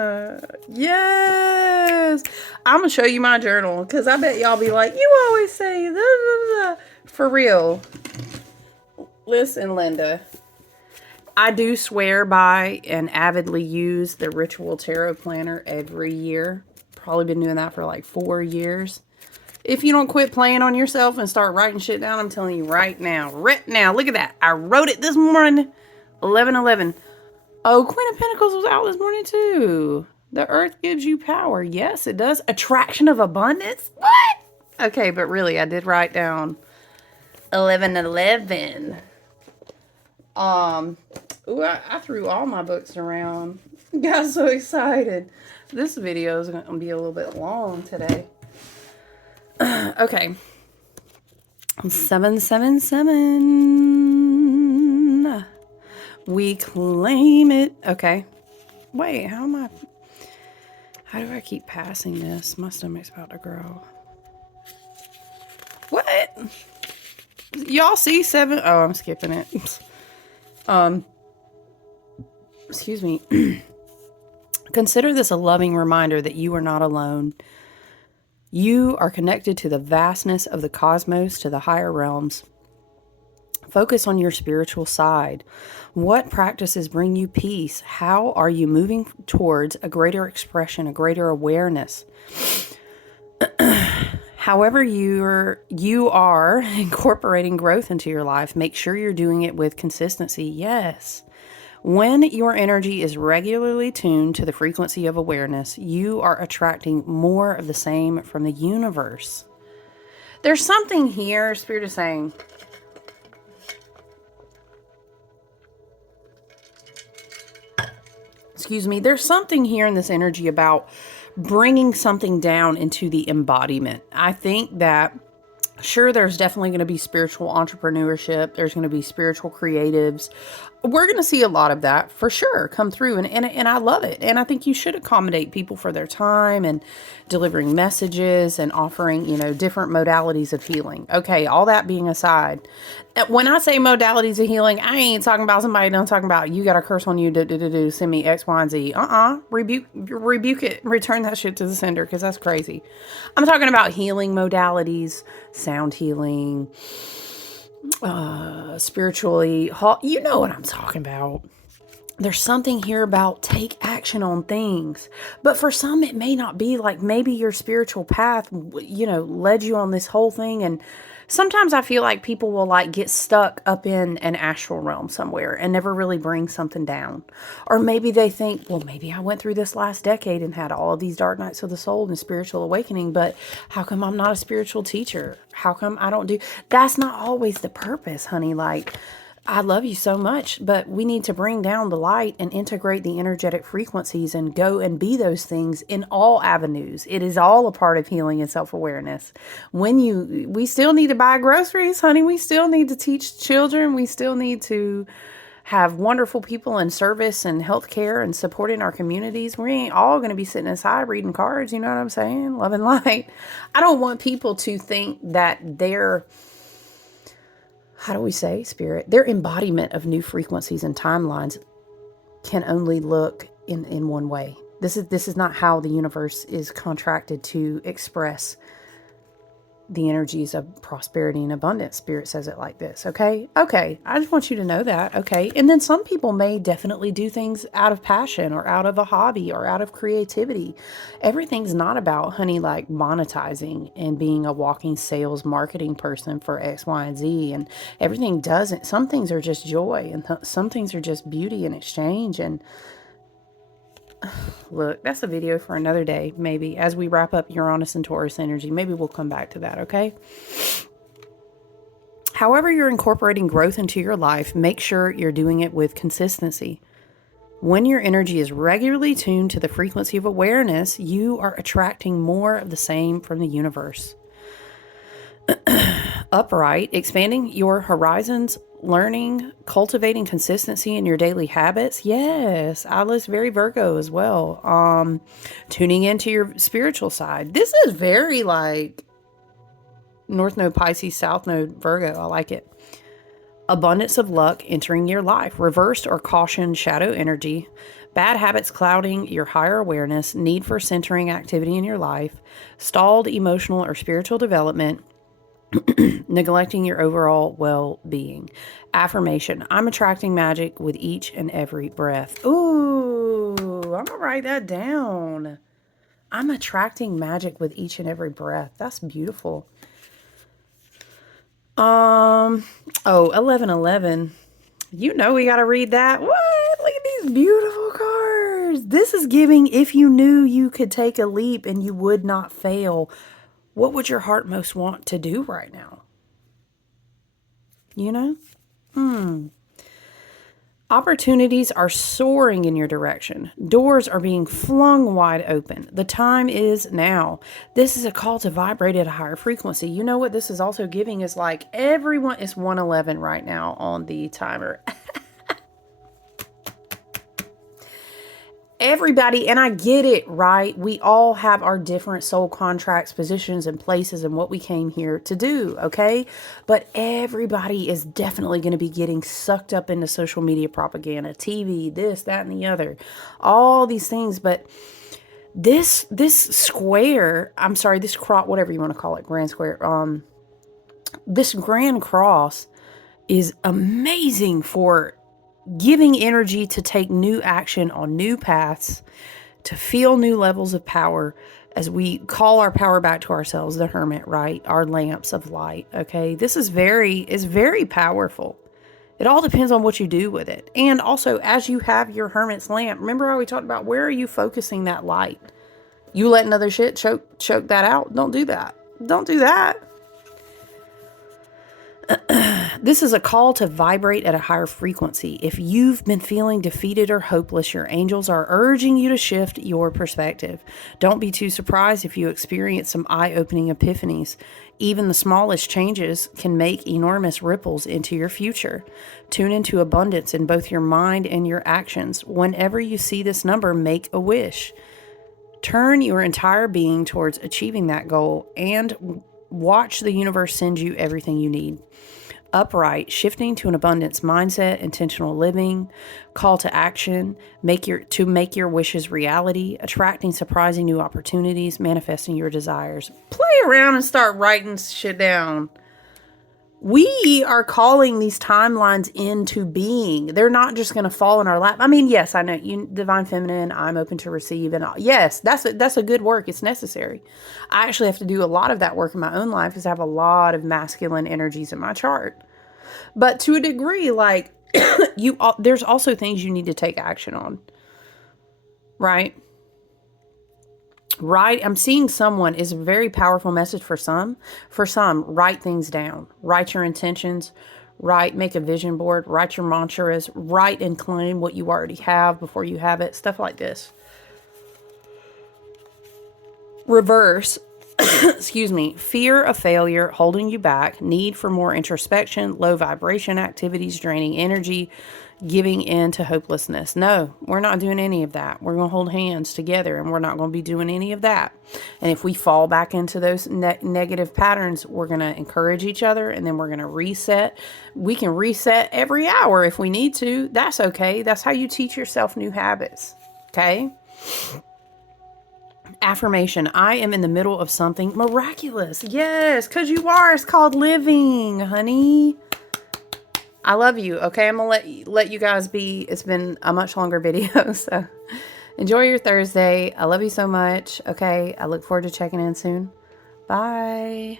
Yes. I'm gonna show you my journal because I bet y'all be like, you always say that. For real. Listen, Linda. I do swear by and avidly use the Ritual Tarot Planner every year. Probably been doing that for like 4 years. If you don't quit playing on yourself and start writing shit down, I'm telling you right now. Look at that. I wrote it this morning. 11:11. Oh, Queen of Pentacles was out this morning too. The earth gives you power. Yes, it does. Attraction of abundance. What? Okay, but really, I did write down 11:11. Ooh, I threw all my books around. Got so excited. This video is going to be a little bit long today. Okay. 777. We claim it. Okay. Wait, how do I keep passing this? My stomach's about to grow. What? Y'all see 7? Oh, I'm skipping it. Excuse me. Consider this a loving reminder that you are not alone. You are connected to the vastness of the cosmos, to the higher realms. Focus on your spiritual side. What practices bring you peace? How are you moving towards a greater expression, a greater awareness? However you are incorporating growth into your life, make sure you're doing it with consistency. Yes. When your energy is regularly tuned to the frequency of awareness, you are attracting more of the same from the universe. There's something here, Spirit is saying. Excuse me. There's something here in this energy about bringing something down into the embodiment. I think that, sure, there's definitely going to be spiritual entrepreneurship. There's going to be spiritual creatives. We're going to see a lot of that for sure come through. And I love it. And I think you should accommodate people for their time and delivering messages and offering, different modalities of healing. Okay, all that being aside, when I say modalities of healing, I ain't talking about somebody done talking about you got a curse on you, send me X, Y, and Z. Rebuke it, return that shit to the sender because that's crazy. I'm talking about healing modalities, sound healing, spiritually, you know what I'm talking about. There's something here about take action on things, but for some it may not be. Like maybe your spiritual path, led you on this whole thing. And sometimes I feel like people will get stuck up in an astral realm somewhere and never really bring something down. Or maybe they think, well, maybe I went through this last decade and had all of these dark nights of the soul and spiritual awakening, but how come I'm not a spiritual teacher? How come I don't do? That's not always the purpose, honey. I love you so much, but we need to bring down the light and integrate the energetic frequencies and go and be those things in all avenues. It is all a part of healing and self-awareness. We still need to buy groceries, honey. We still need to teach children. We still need to have wonderful people in service and healthcare and supporting our communities. We ain't all going to be sitting inside reading cards. You know what I'm saying? Love and light. I don't want people to think that they're, how do we say, spirit, their embodiment of new frequencies and timelines can only look in one way. This is not how the universe is contracted to express the energies of prosperity and abundance. Spirit says it like this. Okay. I just want you to know that. Okay. And then some people may definitely do things out of passion or out of a hobby or out of creativity. Everything's not about, honey, like monetizing and being a walking sales marketing person for X, Y, and Z. And everything doesn't. Some things are just joy and some things are just beauty and exchange. And look, that's a video for another day, maybe, as we wrap up Uranus and Taurus energy. Maybe we'll come back to that, okay? However you're incorporating growth into your life, make sure you're doing it with consistency. When your energy is regularly tuned to the frequency of awareness, you are attracting more of the same from the universe. Upright, expanding your horizons, learning, cultivating consistency in your daily habits. Yes, I list very Virgo as well. Tuning into your spiritual side. This is very like North Node Pisces, South Node Virgo. I like it. Abundance of luck entering your life. Reversed or caution shadow energy. Bad habits clouding your higher awareness. Need for centering activity in your life. Stalled emotional or spiritual development. Neglecting your overall well-being. Affirmation. I'm attracting magic with each and every breath. Ooh, I'm gonna write that down. I'm attracting magic with each and every breath. That's beautiful. 1111. You know we gotta read that. What? Look at these beautiful cards. This is giving, if you knew you could take a leap and you would not fail, what would your heart most want to do right now? You know? Opportunities are soaring in your direction. Doors are being flung wide open. The time is now. This is a call to vibrate at a higher frequency. You know what this is also giving is like everyone is 111 right now on the timer. Everybody, and I get it, right? We all have our different soul contracts, positions, and places and what we came here to do, okay? But everybody is definitely going to be getting sucked up into social media propaganda, TV, this, that, and the other. All these things, but this square, I'm sorry, this cross, whatever you want to call it, grand square, this grand cross is amazing for giving energy to take new action on new paths, to feel new levels of power as we call our power back to ourselves, the hermit, right? Our lamps of light, okay? This is very powerful. It all depends on what you do with it. And also, as you have your hermit's lamp, remember how we talked about where are you focusing that light? You letting other shit choke that out? Don't do that. Don't do that. This is a call to vibrate at a higher frequency. If you've been feeling defeated or hopeless, your angels are urging you to shift your perspective. Don't be too surprised if you experience some eye-opening epiphanies. Even the smallest changes can make enormous ripples into your future. Tune into abundance in both your mind and your actions. Whenever you see this number, make a wish. Turn your entire being towards achieving that goal and watch the universe send you everything you need. Upright, shifting to an abundance mindset, intentional living, call to action, make your wishes reality, attracting surprising new opportunities, manifesting your desires. Play around and start writing shit down. We are calling these timelines into being. They're not just going to fall in our lap. I mean, yes, I know you, divine feminine, I'm open to receive. And yes, that's a good work. It's necessary. I actually have to do a lot of that work in my own life because I have a lot of masculine energies in my chart. But to a degree, like there's also things you need to take action on. Right? Right, I'm seeing someone is a very powerful message for some. For some, write things down. Write your intentions. Write, make a vision board, write your mantras, write and claim what you already have before you have it, stuff like this. Reverse, excuse me, fear of failure holding you back, need for more introspection, low vibration activities draining energy, giving in to hopelessness. No, we're not doing any of that. We're going to hold hands together and we're not going to be doing any of that. And if we fall back into those negative patterns, we're going to encourage each other and then we're going to reset. We can reset every hour if we need to. That's okay. That's how you teach yourself new habits. Okay? Affirmation. I am in the middle of something miraculous. Yes, because you are. It's called living, honey. I love you. Okay, I'm going to let you guys be. It's been a much longer video, so enjoy your Thursday. I love you so much. Okay, I look forward to checking in soon. Bye.